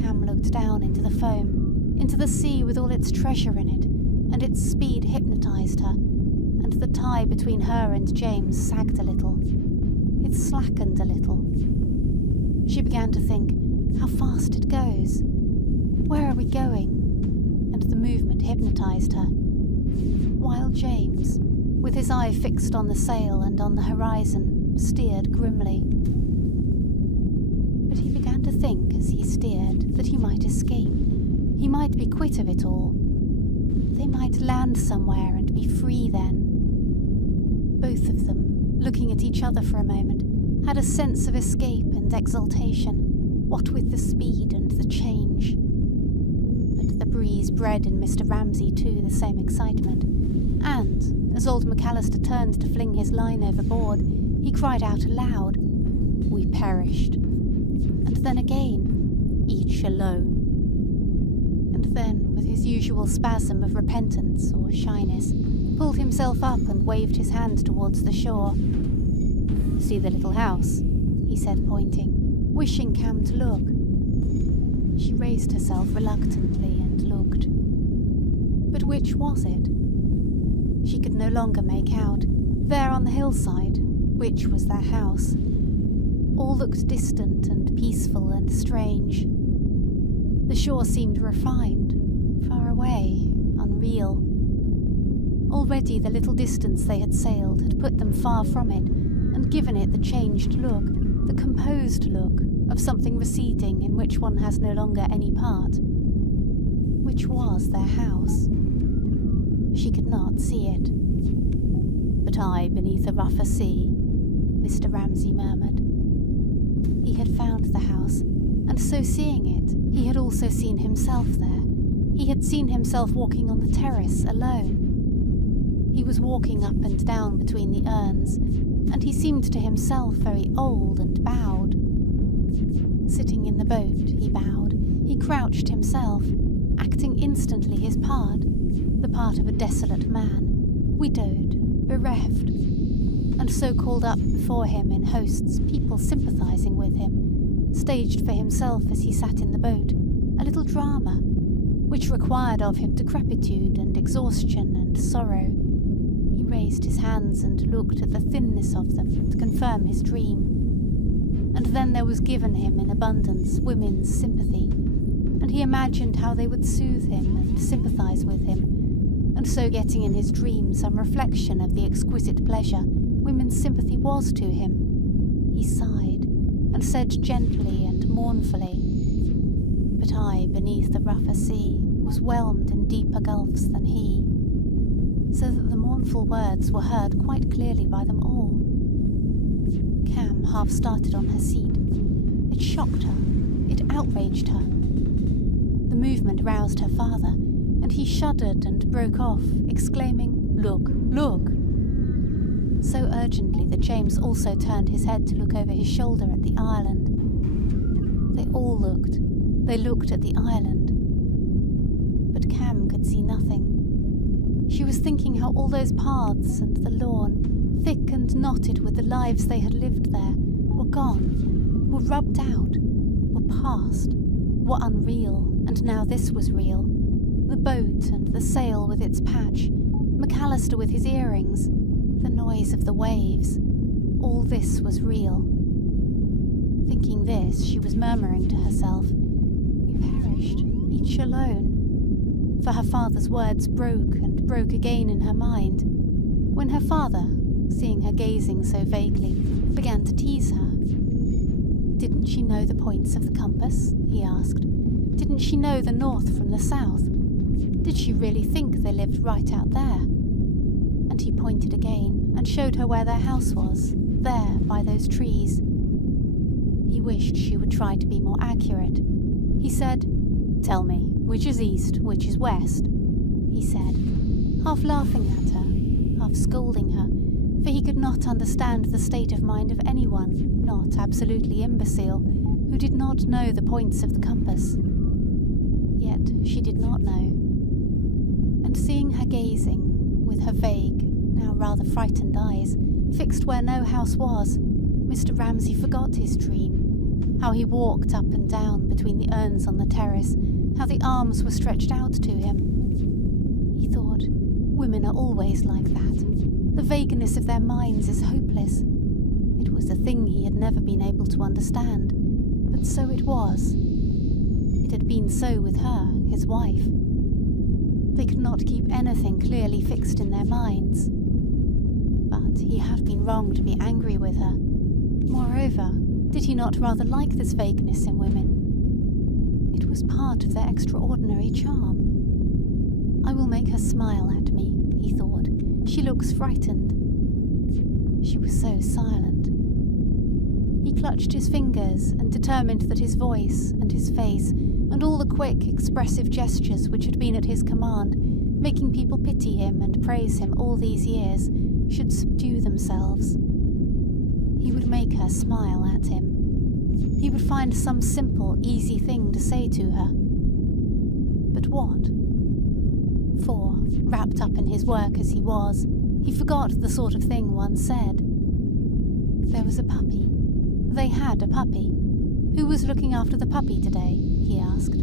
Cam looked down into the foam, into the sea with all its treasure in it, and its speed hypnotized her, and the tie between her and James sagged a little. It slackened a little. She began to think, how fast it goes. Where are we going? And the movement hypnotized her. While James, with his eye fixed on the sail and on the horizon, steered grimly. But he began to think as he steered that he might escape. He might be quit of it all. They might land somewhere and be free then. Both of them, looking at each other for a moment, had a sense of escape and exultation, what with the speed and the change. But the breeze bred in Mr. Ramsay too the same excitement, and, as old McAllister turned to fling his line overboard, he cried out aloud, "We perished." And then again, "Each alone." And then, with his usual spasm of repentance or shyness, pulled himself up and waved his hand towards the shore. "See the little house?" he said, pointing, wishing Cam to look. She raised herself reluctantly and looked. But which was it? She could no longer make out, there on the hillside, which was their house. All looked distant and peaceful and strange. The shore seemed refined, far away, unreal. Already the little distance they had sailed had put them far from it, and given it the changed look, the composed look, of something receding in which one has no longer any part. Which was their house? She could not see it. "But I beneath a rougher sea," Mr. Ramsay murmured. He had found the house, and so seeing it, he had also seen himself there. He had seen himself walking on the terrace alone. He was walking up and down between the urns, and he seemed to himself very old and bowed. Sitting in the boat, he bowed. He crouched himself, acting instantly his part, the part of a desolate man, widowed, bereft, and so called up before him in hosts, people sympathizing with him, staged for himself as he sat in the boat, a little drama, which required of him decrepitude and exhaustion and sorrow. He raised his hands and looked at the thinness of them to confirm his dream. And then there was given him in abundance women's sympathy, and he imagined how they would soothe him and sympathize with him, and so getting in his dream some reflection of the exquisite pleasure women's sympathy was to him, he sighed and said gently and mournfully, "But I, beneath the rougher sea, was whelmed in deeper gulfs than he," so that the mournful words were heard quite clearly by them all. Cam half started on her seat. It shocked her. It outraged her. The movement roused her father, and he shuddered and broke off, exclaiming, "Look, look!" so urgently that James also turned his head to look over his shoulder at the island. They all looked. They looked at the island. But Cam could see nothing. She was thinking how all those paths and the lawn, thick and knotted with the lives they had lived there, were gone, were rubbed out, were past, were unreal, and now this was real. The boat and the sail with its patch, McAllister with his earrings, the noise of the waves, all this was real. Thinking this, she was murmuring to herself, "We perished, each alone." For her father's words broke and broke again in her mind, when her father, seeing her gazing so vaguely, began to tease her. Didn't she know the points of the compass? He asked. Didn't she know the north from the south? Did she really think they lived right out there? And he pointed again and showed her where their house was, there by those trees. He wished she would try to be more accurate. He said, "Tell me, which is east, which is west?" he said, half laughing at her, half scolding her, for he could not understand the state of mind of anyone not absolutely imbecile, who did not know the points of the compass. Yet she did not know. And seeing her gazing, with her vague, now rather frightened eyes, fixed where no house was, Mr. Ramsay forgot his dream, how he walked up and down between the urns on the terrace, how the arms were stretched out to him. He thought, women are always like that. The vagueness of their minds is hopeless. It was a thing he had never been able to understand, but so it was. It had been so with her, his wife. They could not keep anything clearly fixed in their minds. But he had been wrong to be angry with her. Moreover, did he not rather like this vagueness in women? It was part of their extraordinary charm. I will make her smile at me, he thought. She looks frightened. She was so silent. He clutched his fingers and determined that his voice and his face and all the quick, expressive gestures which had been at his command, making people pity him and praise him all these years, should subdue themselves. He would make her smile at him. He would find some simple, easy thing to say to her. But what? For, wrapped up in his work as he was, he forgot the sort of thing one said. There was a puppy. They had a puppy. Who was looking after the puppy today? He asked.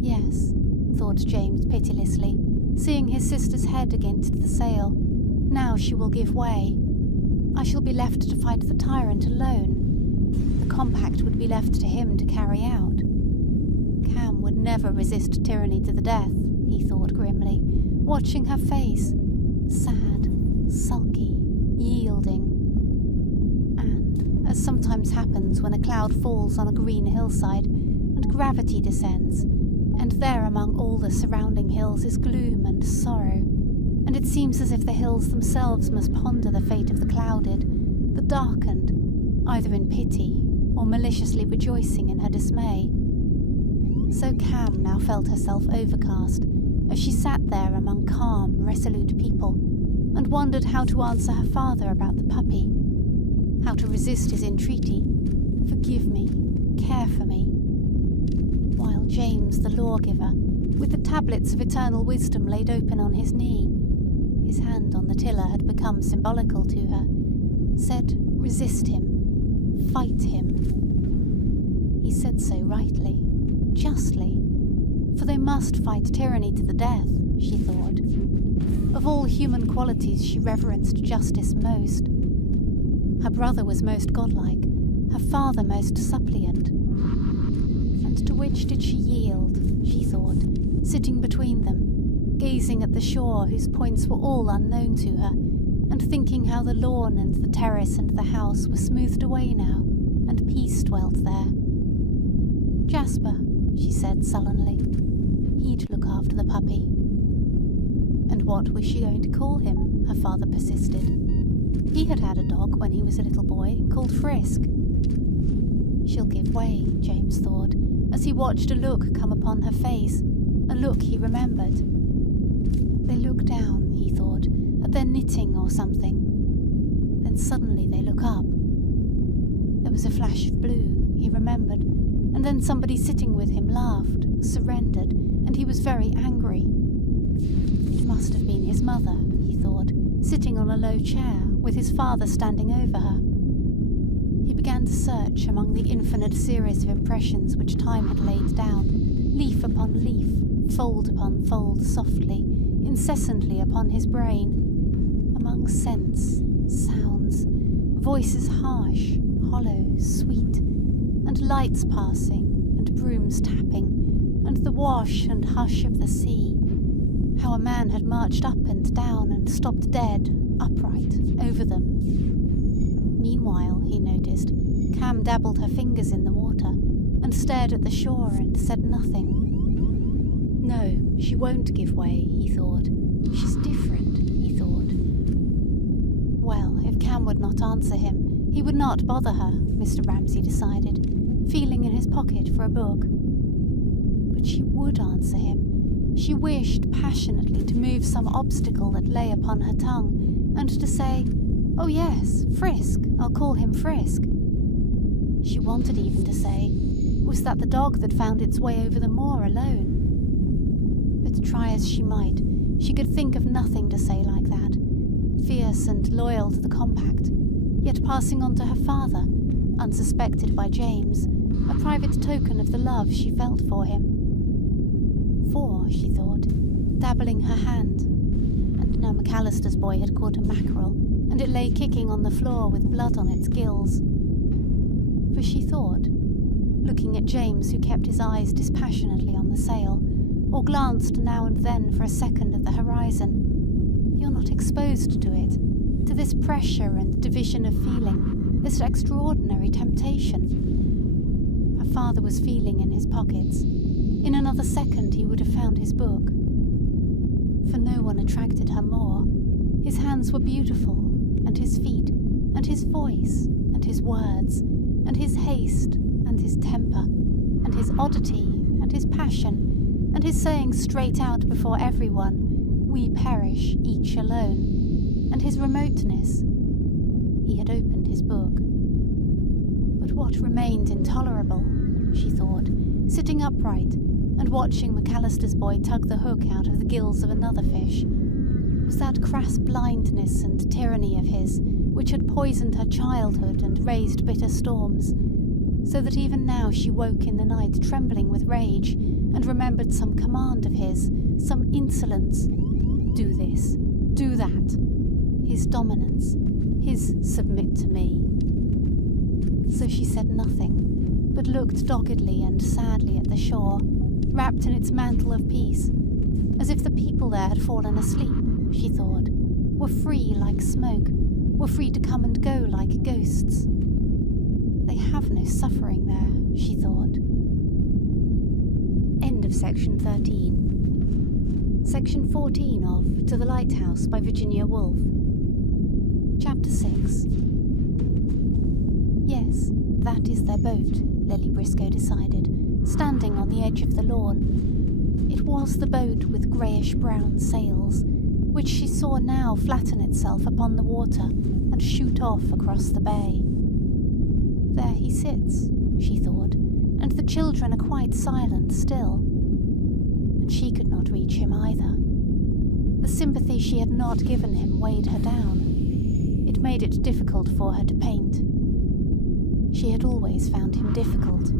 Yes, thought James pitilessly, seeing his sister's head against the sail. Now she will give way. I shall be left to fight the tyrant alone. The compact would be left to him to carry out. Cam would never resist tyranny to the death, he thought grimly, watching her face, sad, sulky, yielding. And, as sometimes happens when a cloud falls on a green hillside and gravity descends, and there among all the surrounding hills is gloom and sorrow, and it seems as if the hills themselves must ponder the fate of the clouded, the darkened, either in pity or maliciously rejoicing in her dismay. So Cam now felt herself overcast, as she sat there among calm, resolute people, and wondered how to answer her father about the puppy, how to resist his entreaty, "Forgive me, care for me," while James, the lawgiver, with the tablets of eternal wisdom laid open on his knee, his hand on the tiller had become symbolical to her, said, "Resist him, fight him." He said so rightly, justly, for they must fight tyranny to the death, she thought. Of all human qualities she reverenced justice most. Her brother was most godlike, her father most suppliant. And to which did she yield, she thought, sitting between them, gazing at the shore whose points were all unknown to her, and thinking how the lawn and the terrace and the house were smoothed away now, and peace dwelt there. Jasper, she said sullenly. He'd look after the puppy. And what was she going to call him? Her father persisted. He had had a dog when he was a little boy, called Frisk. She'll give way, James thought, as he watched a look come upon her face, a look he remembered. They look down, he thought, at their knitting or something. Then suddenly they look up. There was a flash of blue, he remembered, and then somebody sitting with him laughed, surrendered, and he was very angry. It must have been his mother, he thought, sitting on a low chair, with his father standing over her. He began to search among the infinite series of impressions which time had laid down, leaf upon leaf, fold upon fold, softly, incessantly upon his brain, among scents, sounds, voices harsh, hollow, sweet, and lights passing, and brooms tapping, and the wash and hush of the sea. How a man had marched up and down and stopped dead, upright, over them. Meanwhile, he noticed, Cam dabbled her fingers in the water and stared at the shore and said nothing. No, she won't give way, he thought. She's different, he thought. Well, if Cam would not answer him, he would not bother her, Mr. Ramsay decided, feeling in his pocket for a book. But she would answer him. She wished passionately to move some obstacle that lay upon her tongue, and to say, "Oh yes, Frisk, I'll call him Frisk." She wanted even to say, "Was that the dog that found its way over the moor alone?" But try as she might, she could think of nothing to say like that, fierce and loyal to the compact, yet passing on to her father, unsuspected by James, a private token of the love she felt for him. For, she thought, dabbling her hand, and now McAllister's boy had caught a mackerel, and it lay kicking on the floor with blood on its gills. For she thought, looking at James, who kept his eyes dispassionately on the sail, or glanced now and then for a second at the horizon, "You're not exposed to it, to this pressure and division of feeling, this extraordinary temptation." Her father was feeling in his pockets. In another second he would have found his book. For no one attracted her more. His hands were beautiful, and his feet, and his voice, and his words, and his haste, and his temper, and his oddity, and his passion, and his saying straight out before everyone, "We perish, each alone," and his remoteness. He had opened his book. But what remained intolerable, she thought, sitting upright, and watching McAllister's boy tug the hook out of the gills of another fish, was that crass blindness and tyranny of his which had poisoned her childhood and raised bitter storms, so that even now she woke in the night trembling with rage, and remembered some command of his, some insolence. Do this, do that. His dominance, his submit to me. So she said nothing, but looked doggedly and sadly at the shore, wrapped in its mantle of peace, as if the people there had fallen asleep, she thought, were free like smoke, were free to come and go like ghosts. They have no suffering there, she thought. End of section 13. Section 14 of To the Lighthouse by Virginia Woolf. Chapter 6. Yes, that is their boat, Lily Briscoe decided, standing on the edge of the lawn. It was the boat with greyish-brown sails, which she saw now flatten itself upon the water and shoot off across the bay. There he sits, she thought, and the children are quite silent still. And she could not reach him either. The sympathy she had not given him weighed her down. It made it difficult for her to paint. She had always found him difficult.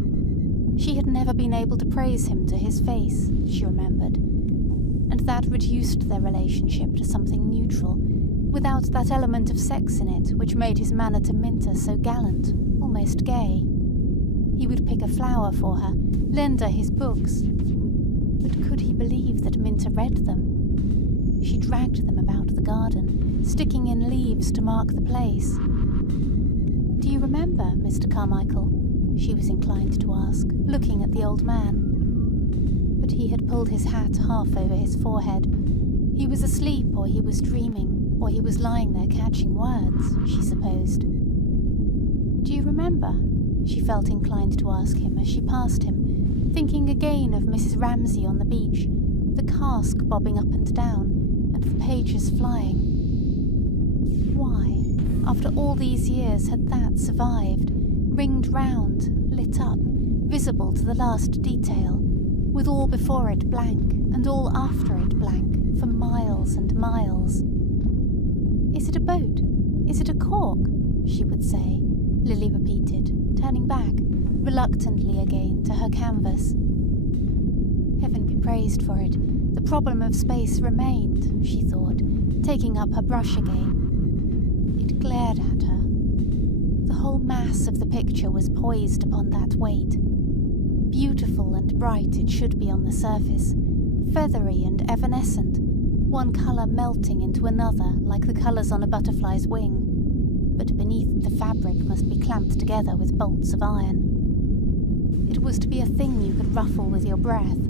She had never been able to praise him to his face, she remembered. and that reduced their relationship to something neutral, without that element of sex in it which made his manner to Minta so gallant, almost gay. He would pick a flower for her, lend her his books. But could he believe that Minta read them? She dragged them about the garden, sticking in leaves to mark the place. "Do you remember, Mr. Carmichael?" she was inclined to ask, looking at the old man. But he had pulled his hat half over his forehead. He was asleep, or he was dreaming, or he was lying there catching words, she supposed. "Do you remember?" she felt inclined to ask him as she passed him, thinking again of Mrs. Ramsay on the beach, the cask bobbing up and down, and the pages flying. Why, after all these years, had that survived, ringed round, lit up, visible to the last detail, with all before it blank, and all after it blank, for miles and miles? "Is it a boat? Is it a cork?" she would say, Lily repeated, turning back, reluctantly again, to her canvas. Heaven be praised for it. The problem of space remained, she thought, taking up her brush again. It glared at her. The whole mass of the picture was poised upon that weight. Beautiful and bright it should be on the surface, feathery and evanescent, one colour melting into another like the colours on a butterfly's wing, but beneath the fabric must be clamped together with bolts of iron. It was to be a thing you could ruffle with your breath,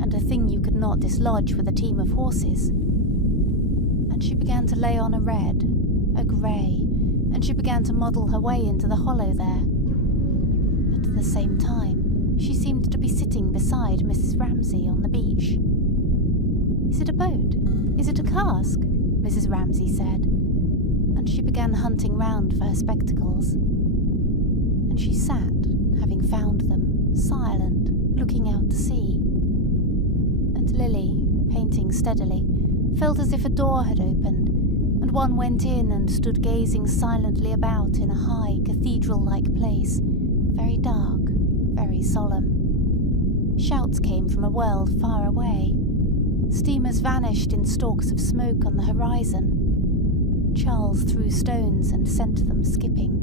and a thing you could not dislodge with a team of horses. And she began to lay on a red, a grey, and she began to model her way into the hollow there. At the same time, she seemed to be sitting beside Mrs. Ramsay on the beach. "Is it a boat? Is it a cask?" Mrs. Ramsay said, and she began hunting round for her spectacles. And she sat, having found them, silent, looking out to sea. And Lily, painting steadily, felt as if a door had opened, and one went in and stood gazing silently about in a high, cathedral-like place, very dark, very solemn. Shouts came from a world far away. Steamers vanished in stalks of smoke on the horizon. Charles threw stones and sent them skipping.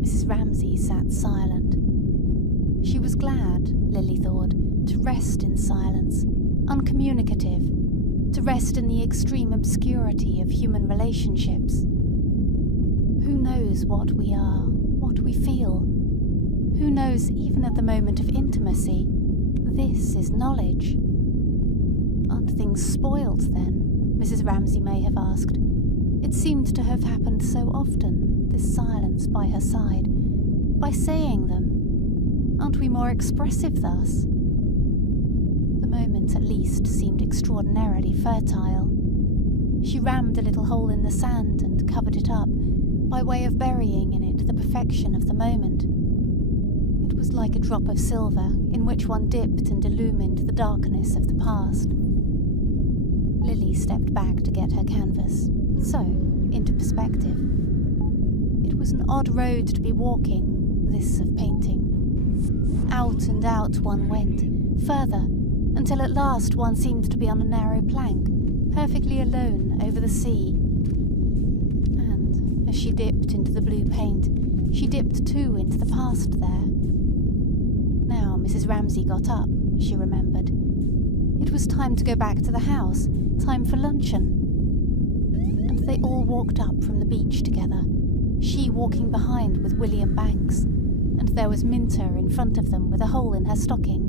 Mrs. Ramsay sat silent. She was glad, Lily thought, to rest in silence, uncommunicative, to rest in the extreme obscurity of human relationships. Who knows what we are, what we feel? Who knows even at the moment of intimacy? This is knowledge. Aren't things spoiled then? Mrs. Ramsay may have asked. It seemed to have happened so often, this silence by her side, by saying them. Aren't we more expressive thus? The moment at least seemed extraordinarily fertile. She rammed a little hole in the sand and covered it up, by way of burying in it the perfection of the moment. It was like a drop of silver in which one dipped and illumined the darkness of the past. Lily stepped back to get her canvas, so into perspective. It was an odd road to be walking, this of painting. Out and out one went, further, until at last one seemed to be on a narrow plank, perfectly alone over the sea. And as she dipped into the blue paint, she dipped too into the past there. Now Mrs. Ramsay got up, she remembered. It was time to go back to the house, time for luncheon. And they all walked up from the beach together, she walking behind with William Banks, and there was Minta in front of them with a hole in her stocking.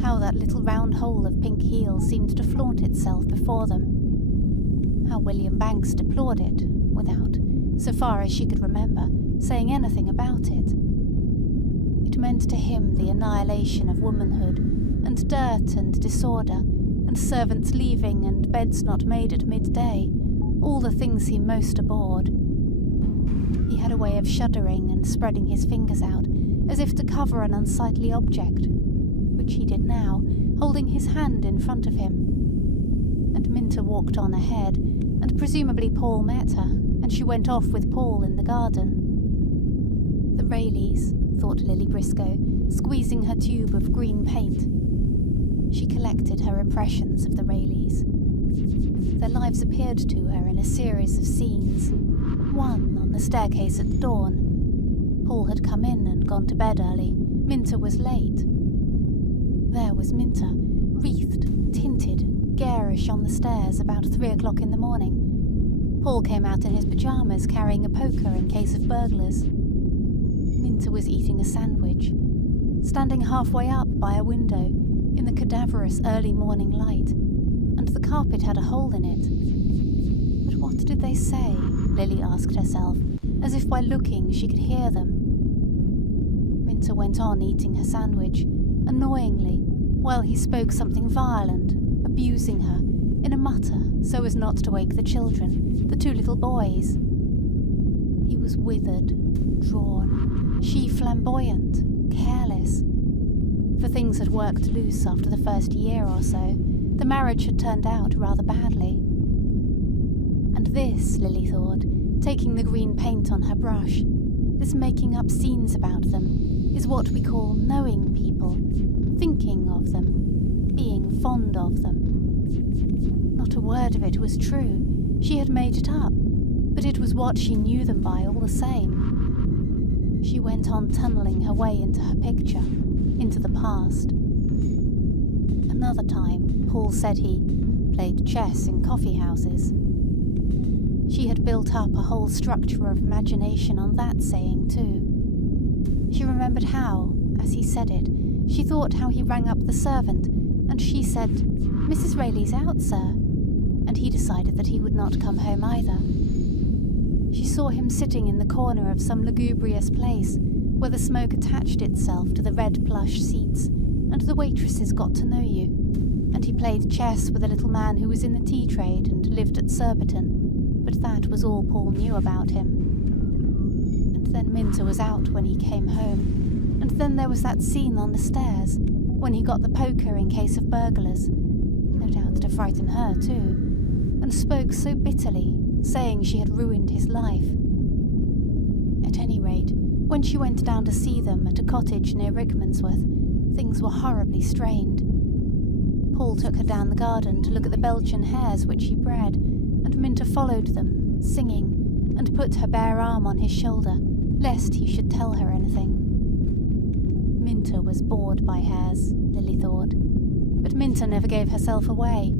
How that little round hole of pink heel seemed to flaunt itself before them. How William Banks deplored it, without, so far as she could remember, saying anything about it. It meant to him the annihilation of womanhood, and dirt and disorder, and servants leaving and beds not made at midday, all the things he most abhorred. He had a way of shuddering and spreading his fingers out, as if to cover an unsightly object, which he did now, holding his hand in front of him. And Minta walked on ahead, and presumably Paul met her, and she went off with Paul in the garden. The Rayleighs, thought Lily Briscoe, squeezing her tube of green paint. She collected her impressions of the Rayleys. Their lives appeared to her in a series of scenes. One on the staircase at dawn. Paul had come in and gone to bed early. Minter was late. There was Minter, wreathed, tinted, garish on the stairs about 3 o'clock in the morning. Paul came out in his pyjamas carrying a poker in case of burglars. Minter was eating a sandwich, standing halfway up by a window in the cadaverous early morning light, and the carpet had a hole in it. But what did they say? Lily asked herself, as if by looking she could hear them. Minter went on eating her sandwich, annoyingly, while he spoke something violent, abusing her, in a mutter so as not to wake the children, the 2 little boys. He was withered, drawn, she flamboyant, careless. For things had worked loose after the first year or so. The marriage had turned out rather badly. And this, Lily thought, taking the green paint on her brush, this making up scenes about them, is what we call knowing people, thinking of them, being fond of them. Not a word of it was true. She had made it up, but it was what she knew them by all the same. She went on tunnelling her way into her picture, into the past. Another time, Paul said he played chess in coffee houses. She had built up a whole structure of imagination on that saying too. She remembered how, as he said it, she thought how he rang up the servant, and she said, "Mrs. Rayleigh's out, sir," and he decided that he would not come home either. She saw him sitting in the corner of some lugubrious place where the smoke attached itself to the red plush seats, and the waitresses got to know you, and he played chess with a little man who was in the tea trade and lived at Surbiton, but that was all Paul knew about him. And then Minter was out when he came home, and then there was that scene on the stairs, when he got the poker in case of burglars, no doubt to frighten her too, and spoke so bitterly, saying she had ruined his life. At any rate, when she went down to see them at a cottage near Rickmansworth, things were horribly strained. Paul took her down the garden to look at the Belgian hares which he bred, and Minter followed them, singing, and put her bare arm on his shoulder, lest he should tell her anything. Minter was bored by hares, Lily thought, but Minter never gave herself away.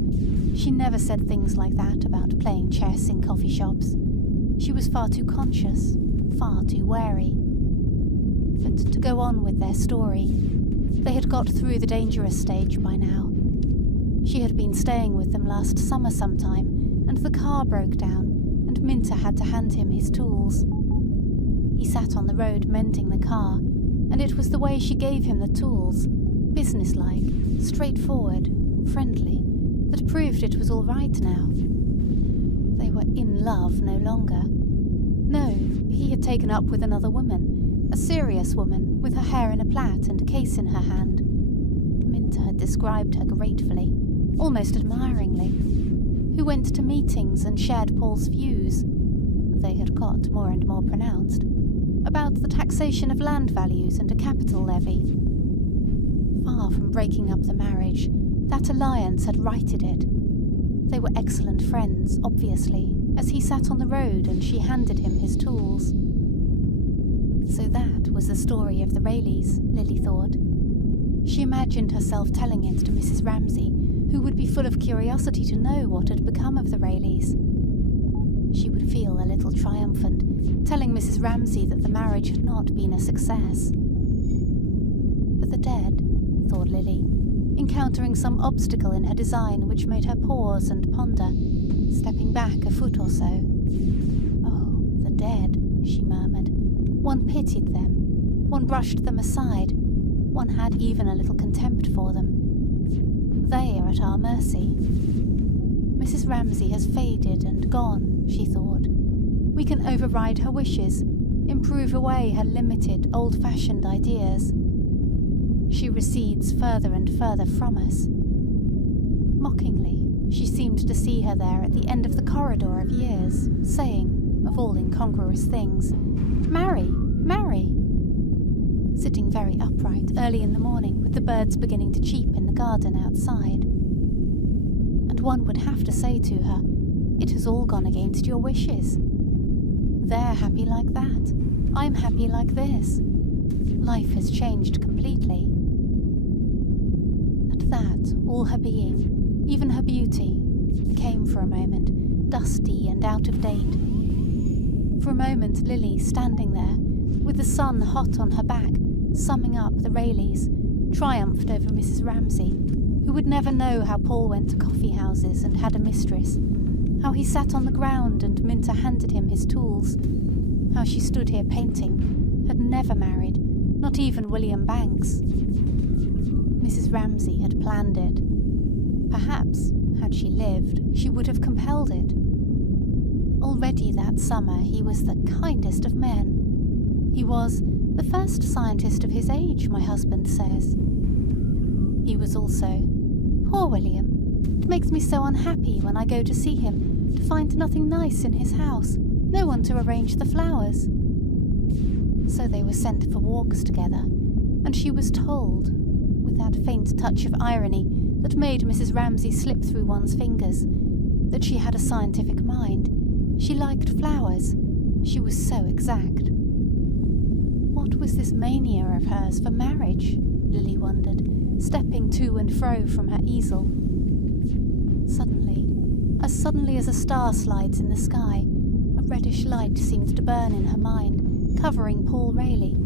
She never said things like that about playing chess in coffee shops. She was far too conscious, far too wary. But to go on with their story, they had got through the dangerous stage by now. She had been staying with them last summer sometime, and the car broke down, and Minter had to hand him his tools. He sat on the road mending the car, and it was the way she gave him the tools, businesslike, straightforward, friendly, that proved it was all right now. They were in love no longer. No, he had taken up with another woman, a serious woman with her hair in a plait and a case in her hand. Minter had described her gratefully, almost admiringly, who went to meetings and shared Paul's views. They had got more and more pronounced, about the taxation of land values and a capital levy. Far from breaking up the marriage, that alliance had righted it. They were excellent friends, obviously, as he sat on the road and she handed him his tools. So that was the story of the Rayleys, Lily thought. She imagined herself telling it to Mrs. Ramsay, who would be full of curiosity to know what had become of the Rayleys. She would feel a little triumphant, telling Mrs. Ramsay that the marriage had not been a success. But the dead, thought Lily, encountering some obstacle in her design which made her pause and ponder, stepping back a foot or so. Oh, the dead, she murmured. One pitied them, one brushed them aside, one had even a little contempt for them. They are at our mercy. Mrs. Ramsay has faded and gone, she thought. We can override her wishes, improve away her limited, old-fashioned ideas. She recedes further and further from us. Mockingly, she seemed to see her there at the end of the corridor of years, saying, of all incongruous things, "Marry, marry." sitting very upright early in the morning with the birds beginning to cheep in the garden outside. And one would have to say to her, "It has all gone against your wishes. They're happy like that. I'm happy like this. Life has changed completely." At that, all her being, even her beauty, became for a moment dusty and out of date. For a moment Lily, standing there, with the sun hot on her back, summing up the Rayleighs, triumphed over Mrs. Ramsay, who would never know how Paul went to coffee houses and had a mistress, how he sat on the ground and Minter handed him his tools, how she stood here painting, had never married, not even William Banks. Mrs. Ramsay had planned it. Perhaps, had she lived, she would have compelled it. Already that summer he was the kindest of men. He was the first scientist of his age, my husband says. He was also, "Poor William, it makes me so unhappy when I go to see him to find nothing nice in his house, no one to arrange the flowers." So they were sent for walks together, and she was told, with that faint touch of irony that made Mrs. Ramsay slip through one's fingers, that she had a scientific mind. She liked flowers. She was so exact. What was this mania of hers for marriage? Lily wondered, stepping to and fro from her easel. Suddenly as a star slides in the sky, a reddish light seemed to burn in her mind, covering Paul Rayleigh,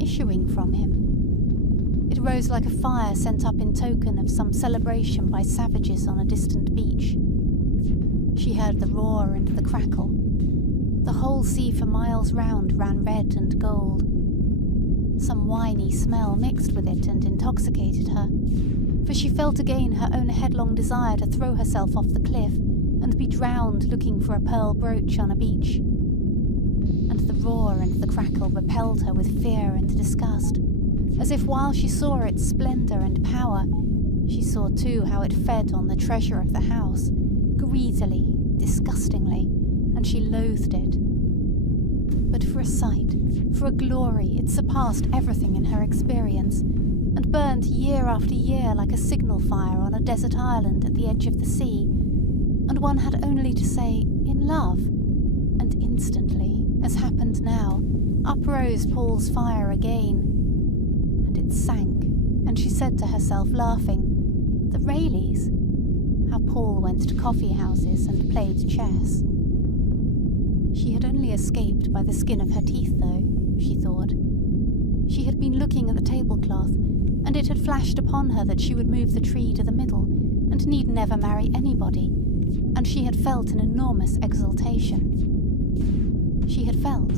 issuing from him. It rose like a fire sent up in token of some celebration by savages on a distant beach. She heard the roar and the crackle. The whole sea for miles round ran red and gold. Some winey smell mixed with it and intoxicated her, for she felt again her own headlong desire to throw herself off the cliff and be drowned looking for a pearl brooch on a beach. And the roar and the crackle repelled her with fear and disgust, as if while she saw its splendour and power, she saw too how it fed on the treasure of the house, greedily, disgustingly, and she loathed it. But for a sight, for a glory, it surpassed everything in her experience, and burned year after year like a signal fire on a desert island at the edge of the sea, and one had only to say, "In love," and instantly, as happened now, uprose Paul's fire again. And it sank, and she said to herself, laughing, "The Rayleighs!" How Paul went to coffee houses and played chess. She had only escaped by the skin of her teeth, though, she thought. She had been looking at the tablecloth, and it had flashed upon her that she would move the tree to the middle, and need never marry anybody, and she had felt an enormous exultation. She had felt,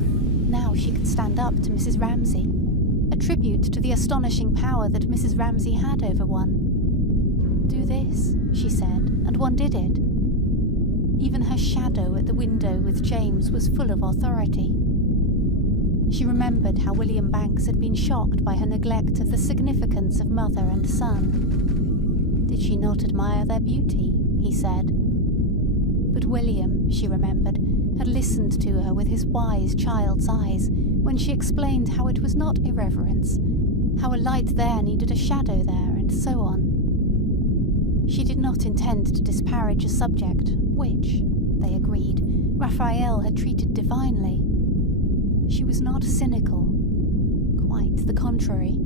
now she could stand up to Mrs. Ramsay, a tribute to the astonishing power that Mrs. Ramsay had over one. "Do this," she said, and one did it. Even her shadow at the window with James was full of authority. She remembered how William Banks had been shocked by her neglect of the significance of mother and son. Did she not admire their beauty? He said. But William, she remembered, had listened to her with his wise child's eyes when she explained how it was not irreverence, how a light there needed a shadow there, and so on. She did not intend to disparage a subject which, they agreed, Raphael had treated divinely. She was not cynical. Quite the contrary.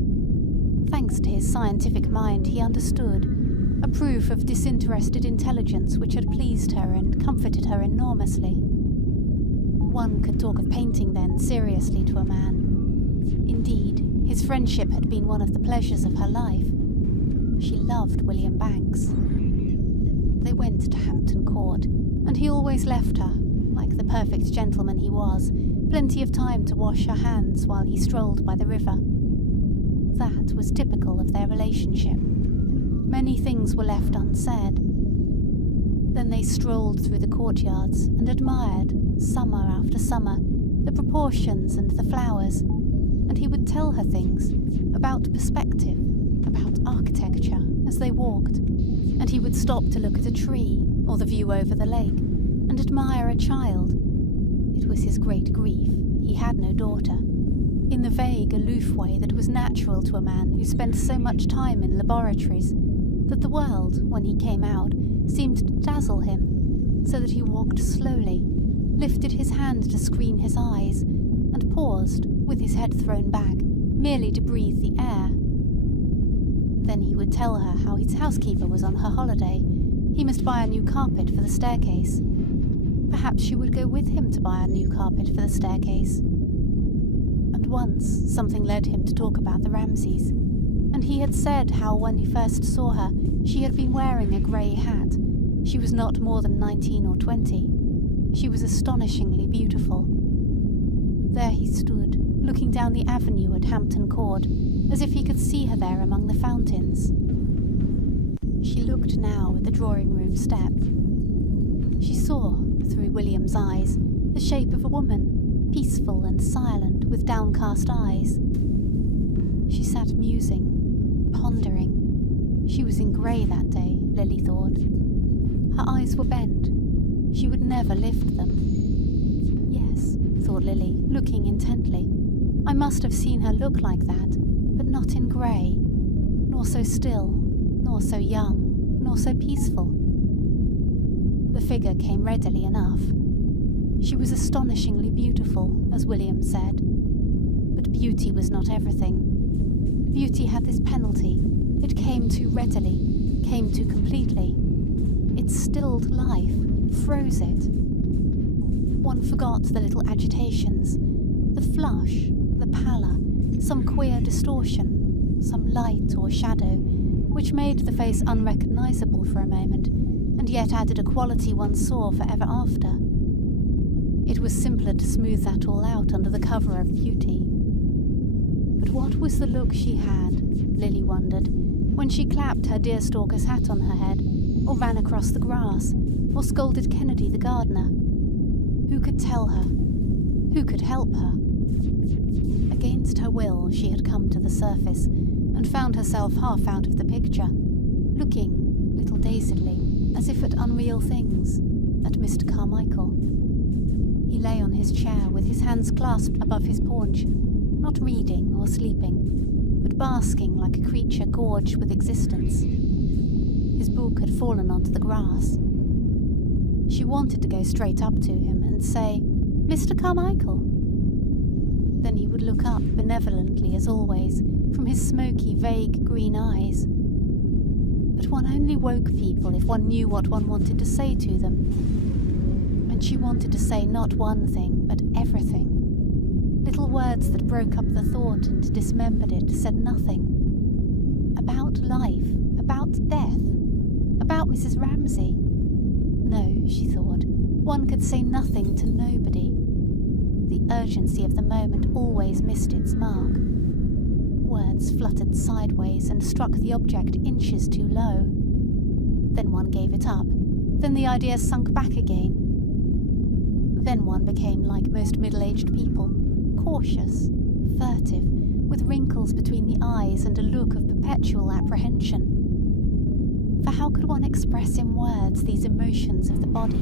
Thanks to his scientific mind, he understood, a proof of disinterested intelligence which had pleased her and comforted her enormously. One could talk of painting then seriously to a man. Indeed, his friendship had been one of the pleasures of her life. She loved William Banks. They went to Hampton Court, and he always left her, like the perfect gentleman he was, plenty of time to wash her hands while he strolled by the river. That was typical of their relationship. Many things were left unsaid. Then they strolled through the courtyards and admired, summer after summer, the proportions and the flowers, and he would tell her things about perspective, about architecture, as they walked, and he would stop to look at a tree or the view over the lake and admire a child. It was his great grief. He had no daughter. in the vague, aloof way that was natural to a man who spent so much time in laboratories, that the world, when he came out, seemed to dazzle him, so that he walked slowly, lifted his hand to screen his eyes, and paused, with his head thrown back, merely to breathe the air. Then he would tell her how his housekeeper was on her holiday. He must buy a new carpet for the staircase. Perhaps she would go with him to buy a new carpet for the staircase. And once something led him to talk about the Ramsays, and he had said how when he first saw her she had been wearing a grey hat. She was not more than 19 or 20. She was astonishingly beautiful. There he stood, looking down the avenue at Hampton Court, as if he could see her there among the fountains. She looked now at the drawing-room step. She saw, through William's eyes, the shape of a woman, peaceful and silent, with downcast eyes. She sat musing, pondering. She was in grey that day, Lily thought. Her eyes were bent. She would never lift them. Yes, thought Lily, looking intently. I must have seen her look like that, but not in grey, nor so still, nor so young, nor so peaceful. The figure came readily enough. She was astonishingly beautiful, as William said. But beauty was not everything. Beauty had this penalty. It came too readily, came too completely. It stilled life, froze it. One forgot the little agitations, the flush, the pallor, some queer distortion, some light or shadow, which made the face unrecognizable for a moment, and yet added a quality one saw for ever after. It was simpler to smooth that all out under the cover of beauty. But what was the look she had, Lily wondered, when she clapped her deerstalker's hat on her head, or ran across the grass, or scolded Kennedy the gardener? Who could tell her? Who could help her? Against her will she had come to the surface, and found herself half out of the picture, looking, little dazedly, as if at unreal things, at Mr. Carmichael. He lay on his chair with his hands clasped above his paunch, not reading or sleeping, but basking like a creature gorged with existence. His book had fallen onto the grass. She wanted to go straight up to him and say, "Mr. Carmichael." Then he would look up benevolently as always, from his smoky, vague green eyes. But one only woke people if one knew what one wanted to say to them. And she wanted to say not one thing, but everything. Little words that broke up the thought and dismembered it said nothing. About life, about death, about Mrs. Ramsay. No, she thought, one could say nothing to nobody. The urgency of the moment always missed its mark. Words fluttered sideways and struck the object inches too low. Then one gave it up. Then the idea sunk back again. Then one became like most middle-aged people, cautious, furtive, with wrinkles between the eyes and a look of perpetual apprehension. For how could one express in words these emotions of the body,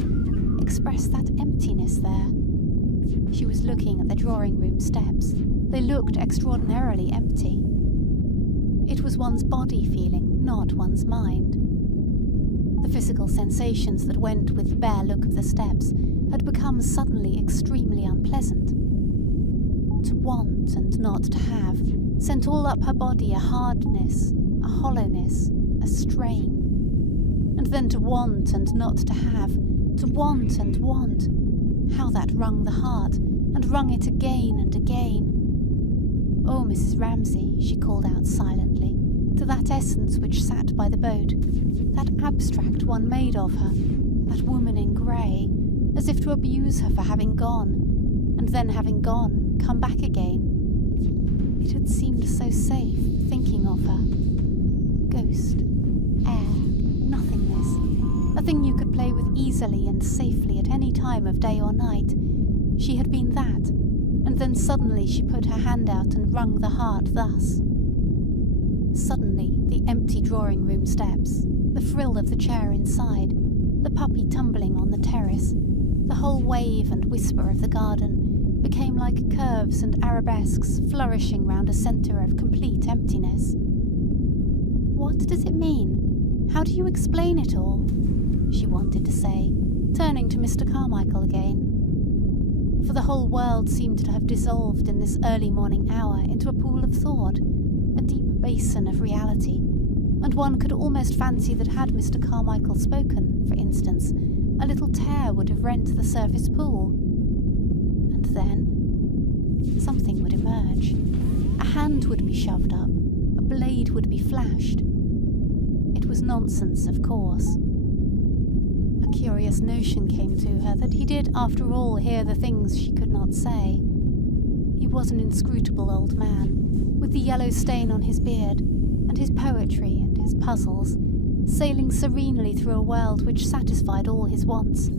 express that emptiness there? She was looking at the drawing-room steps. They looked extraordinarily empty. It was one's body feeling, not one's mind. The physical sensations that went with the bare look of the steps had become suddenly extremely unpleasant. To want and not to have sent all up her body a hardness, a hollowness, a strain. And then to want and not to have, to want and want. How that wrung the heart, and wrung it again and again. "Oh, Mrs. Ramsay," she called out silently, to that essence which sat by the boat, that abstract one made of her, that woman in grey, as if to abuse her for having gone, and then having gone, come back again. It had seemed so safe, thinking of her. Ghost, air, nothingness, a thing you could play with easily and safely at any time of day or night. She had been that, and then suddenly she put her hand out and wrung the heart thus. Suddenly the empty drawing-room steps, the frill of the chair inside, the puppy tumbling on the terrace, the whole wave and whisper of the garden, became like curves and arabesques flourishing round a centre of complete emptiness. "What does it mean? How do you explain it all?" she wanted to say, turning to Mr. Carmichael again. For the whole world seemed to have dissolved in this early morning hour into a pool of thought, a deep basin of reality, and one could almost fancy that had Mr. Carmichael spoken, for instance, a little tear would have rent the surface pool. And then something would emerge. A hand would be shoved up, a blade would be flashed. It was nonsense, of course. A curious notion came to her that he did, after all, hear the things she could not say. He was an inscrutable old man, with the yellow stain on his beard, and his poetry and his puzzles, sailing serenely through a world which satisfied all his wants,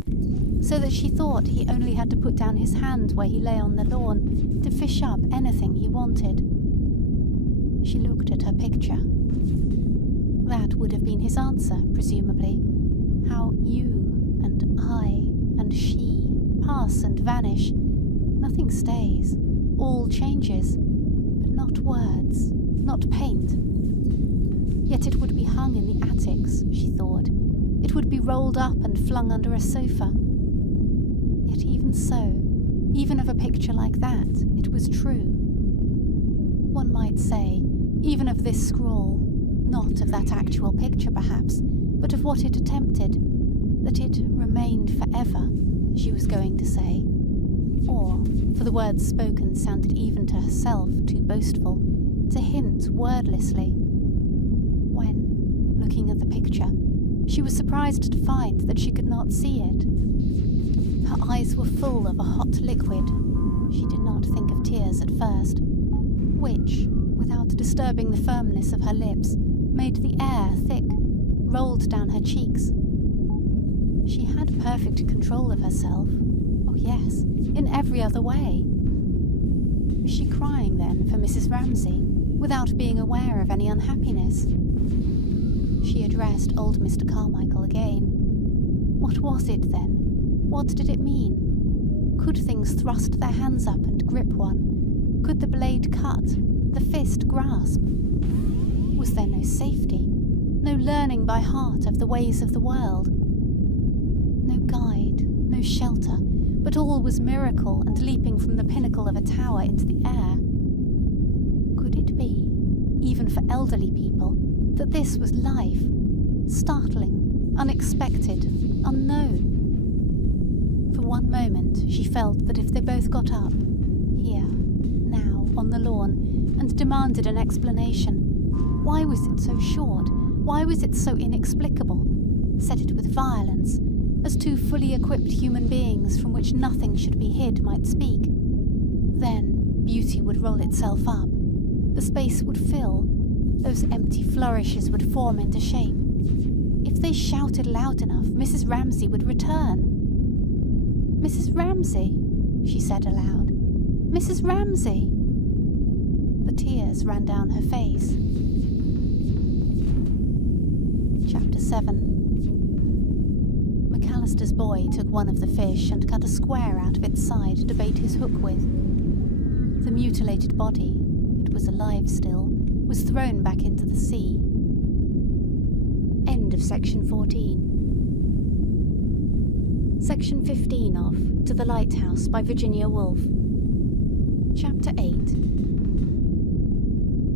so that she thought he only had to put down his hand where he lay on the lawn to fish up anything he wanted. She looked at her picture. That would have been his answer, presumably. How you and I and she pass and vanish. Nothing stays. All changes. But not words. Not paint. Yet it would be hung in the attics, she thought. It would be rolled up and flung under a sofa. Yet even so, even of a picture like that, it was true. One might say, even of this scrawl, not of that actual picture perhaps, but of what it attempted, that it remained forever, she was going to say. Or, for the words spoken sounded even to herself too boastful, to hint wordlessly. When, looking at the picture, she was surprised to find that she could not see it. Her eyes were full of a hot liquid. She did not think of tears at first, which, without disturbing the firmness of her lips, made the air thick, rolled down her cheeks. She had perfect control of herself. Oh yes, in every other way. Was she crying then for Mrs. Ramsay, without being aware of any unhappiness? She addressed old Mr. Carmichael again. What was it then? What did it mean? Could things thrust their hands up and grip one? Could the blade cut, the fist grasp? Was there no safety? No learning by heart of the ways of the world? No guide, no shelter, but all was miracle and leaping from the pinnacle of a tower into the air. Could it be, even for elderly people, that this was life? Startling, unexpected, unknown. For one moment she felt that if they both got up, here, now, on the lawn, and demanded an explanation, why was it so short? Why was it so inexplicable? Said it with violence, as two fully equipped human beings from which nothing should be hid might speak. Then beauty would roll itself up. The space would fill. Those empty flourishes would form into shape. If they shouted loud enough, Mrs. Ramsay would return. "Mrs. Ramsay," she said aloud. "Mrs. Ramsay." The tears ran down her face. Chapter 7. McAllister's boy took one of the fish and cut a square out of its side to bait his hook with. The mutilated body, it was alive still, was thrown back into the sea. End of section 14. Section 15 of To the Lighthouse by Virginia Woolf. Chapter 8.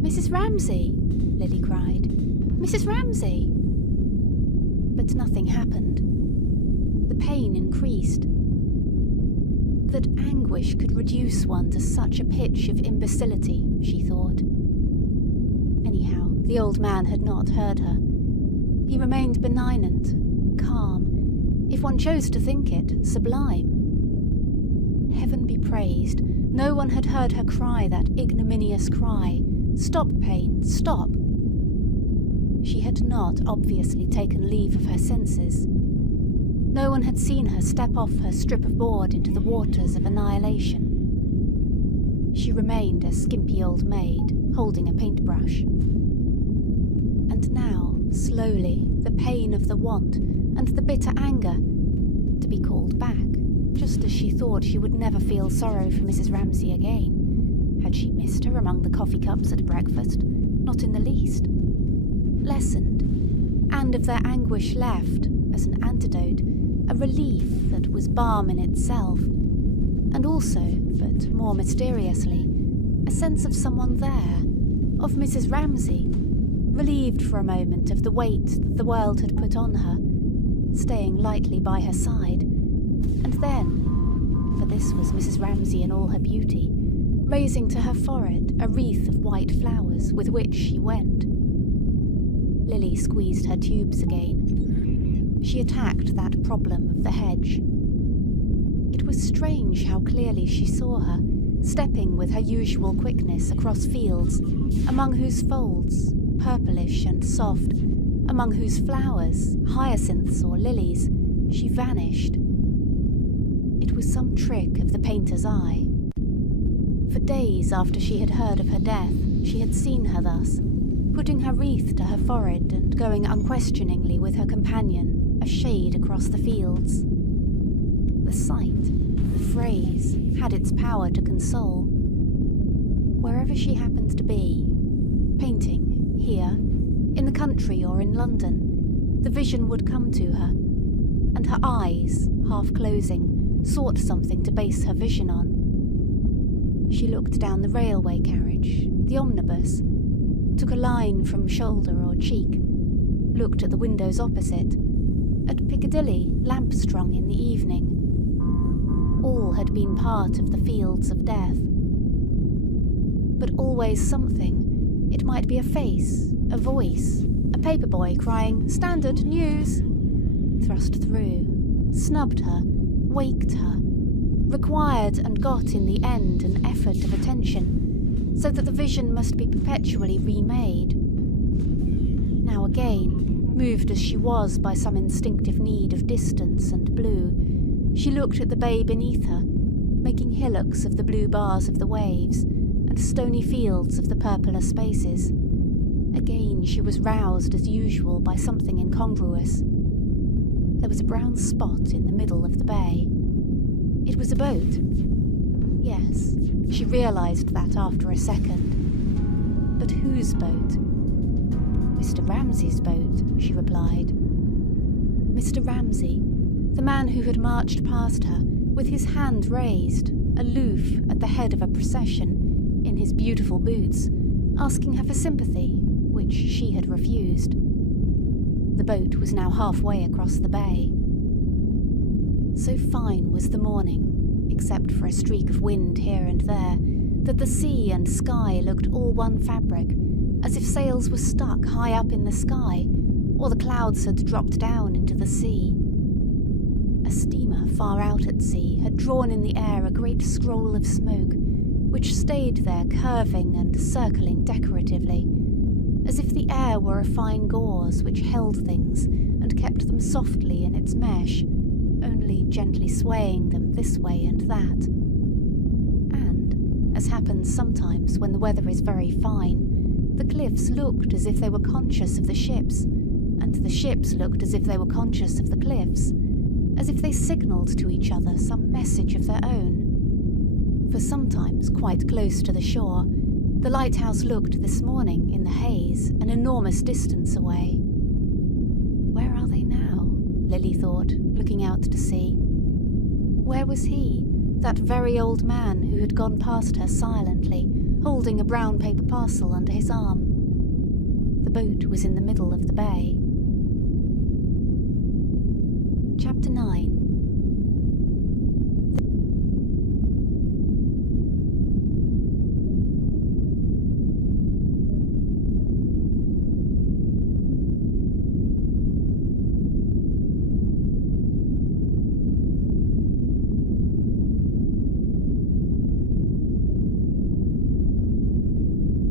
"Mrs. Ramsay!" Lily cried. "Mrs. Ramsay!" But nothing happened. The pain increased. That anguish could reduce one to such a pitch of imbecility, she thought. Anyhow, the old man had not heard her. He remained benignant, calm, if one chose to think it, sublime. Heaven be praised, no one had heard her cry that ignominious cry, "Stop, pain, stop!" She had not obviously taken leave of her senses. No one had seen her step off her strip of board into the waters of annihilation. She remained a skimpy old maid, holding a paintbrush. And now, slowly, the pain of the want and the bitter anger, to be called back, just as she thought she would never feel sorrow for Mrs. Ramsay again. Had she missed her among the coffee cups at breakfast? Not in the least. Lessened, and of their anguish left, as an antidote, a relief that was balm in itself, and also, but more mysteriously, a sense of someone there, of Mrs. Ramsay, relieved for a moment of the weight that the world had put on her, staying lightly by her side, and then, for this was Mrs. Ramsay in all her beauty, raising to her forehead a wreath of white flowers with which she went. Lily squeezed her tubes again. She attacked that problem of the hedge. It was strange how clearly she saw her, stepping with her usual quickness across fields, among whose folds, purplish and soft, among whose flowers, hyacinths or lilies, she vanished. It was some trick of the painter's eye. For days after she had heard of her death, she had seen her thus, putting her wreath to her forehead and going unquestioningly with her companion, a shade across the fields. The sight, the phrase, had its power to console. Wherever she happened to be, painting, here, in the country or in London, the vision would come to her, and her eyes, half closing, sought something to base her vision on. She looked down the railway carriage, the omnibus, took a line from shoulder or cheek, looked at the windows opposite, at Piccadilly lamp-strung in the evening. All had been part of the fields of death. But always something, it might be a face, a voice, a paperboy crying, "Standard News!" thrust through, snubbed her, waked her, required and got in the end an effort of attention, so that the vision must be perpetually remade. Now again, moved as she was by some instinctive need of distance and blue, she looked at the bay beneath her, making hillocks of the blue bars of the waves, and stony fields of the purpler spaces. Again she was roused as usual by something incongruous. There was a brown spot in the middle of the bay. It was a boat. Yes, she realised that after a second. But whose boat? Mr. Ramsay's boat, she replied. Mr. Ramsay, the man who had marched past her, with his hand raised, aloof at the head of a procession, in his beautiful boots, asking her for sympathy, which she had refused. The boat was now halfway across the bay. So fine was the morning, except for a streak of wind here and there, that the sea and sky looked all one fabric, as if sails were stuck high up in the sky, or the clouds had dropped down into the sea. A steamer far out at sea had drawn in the air a great scroll of smoke, which stayed there curving and circling decoratively, as if the air were a fine gauze which held things and kept them softly in its mesh, only gently swaying them this way and that. And, as happens sometimes when the weather is very fine, the cliffs looked as if they were conscious of the ships, and the ships looked as if they were conscious of the cliffs, as if they signalled to each other some message of their own. For sometimes, quite close to the shore, the lighthouse looked this morning, in the haze, an enormous distance away. Where are they now? Lily thought, looking out to sea. Where was he, that very old man who had gone past her silently, holding a brown paper parcel under his arm? The boat was in the middle of the bay. Chapter 9.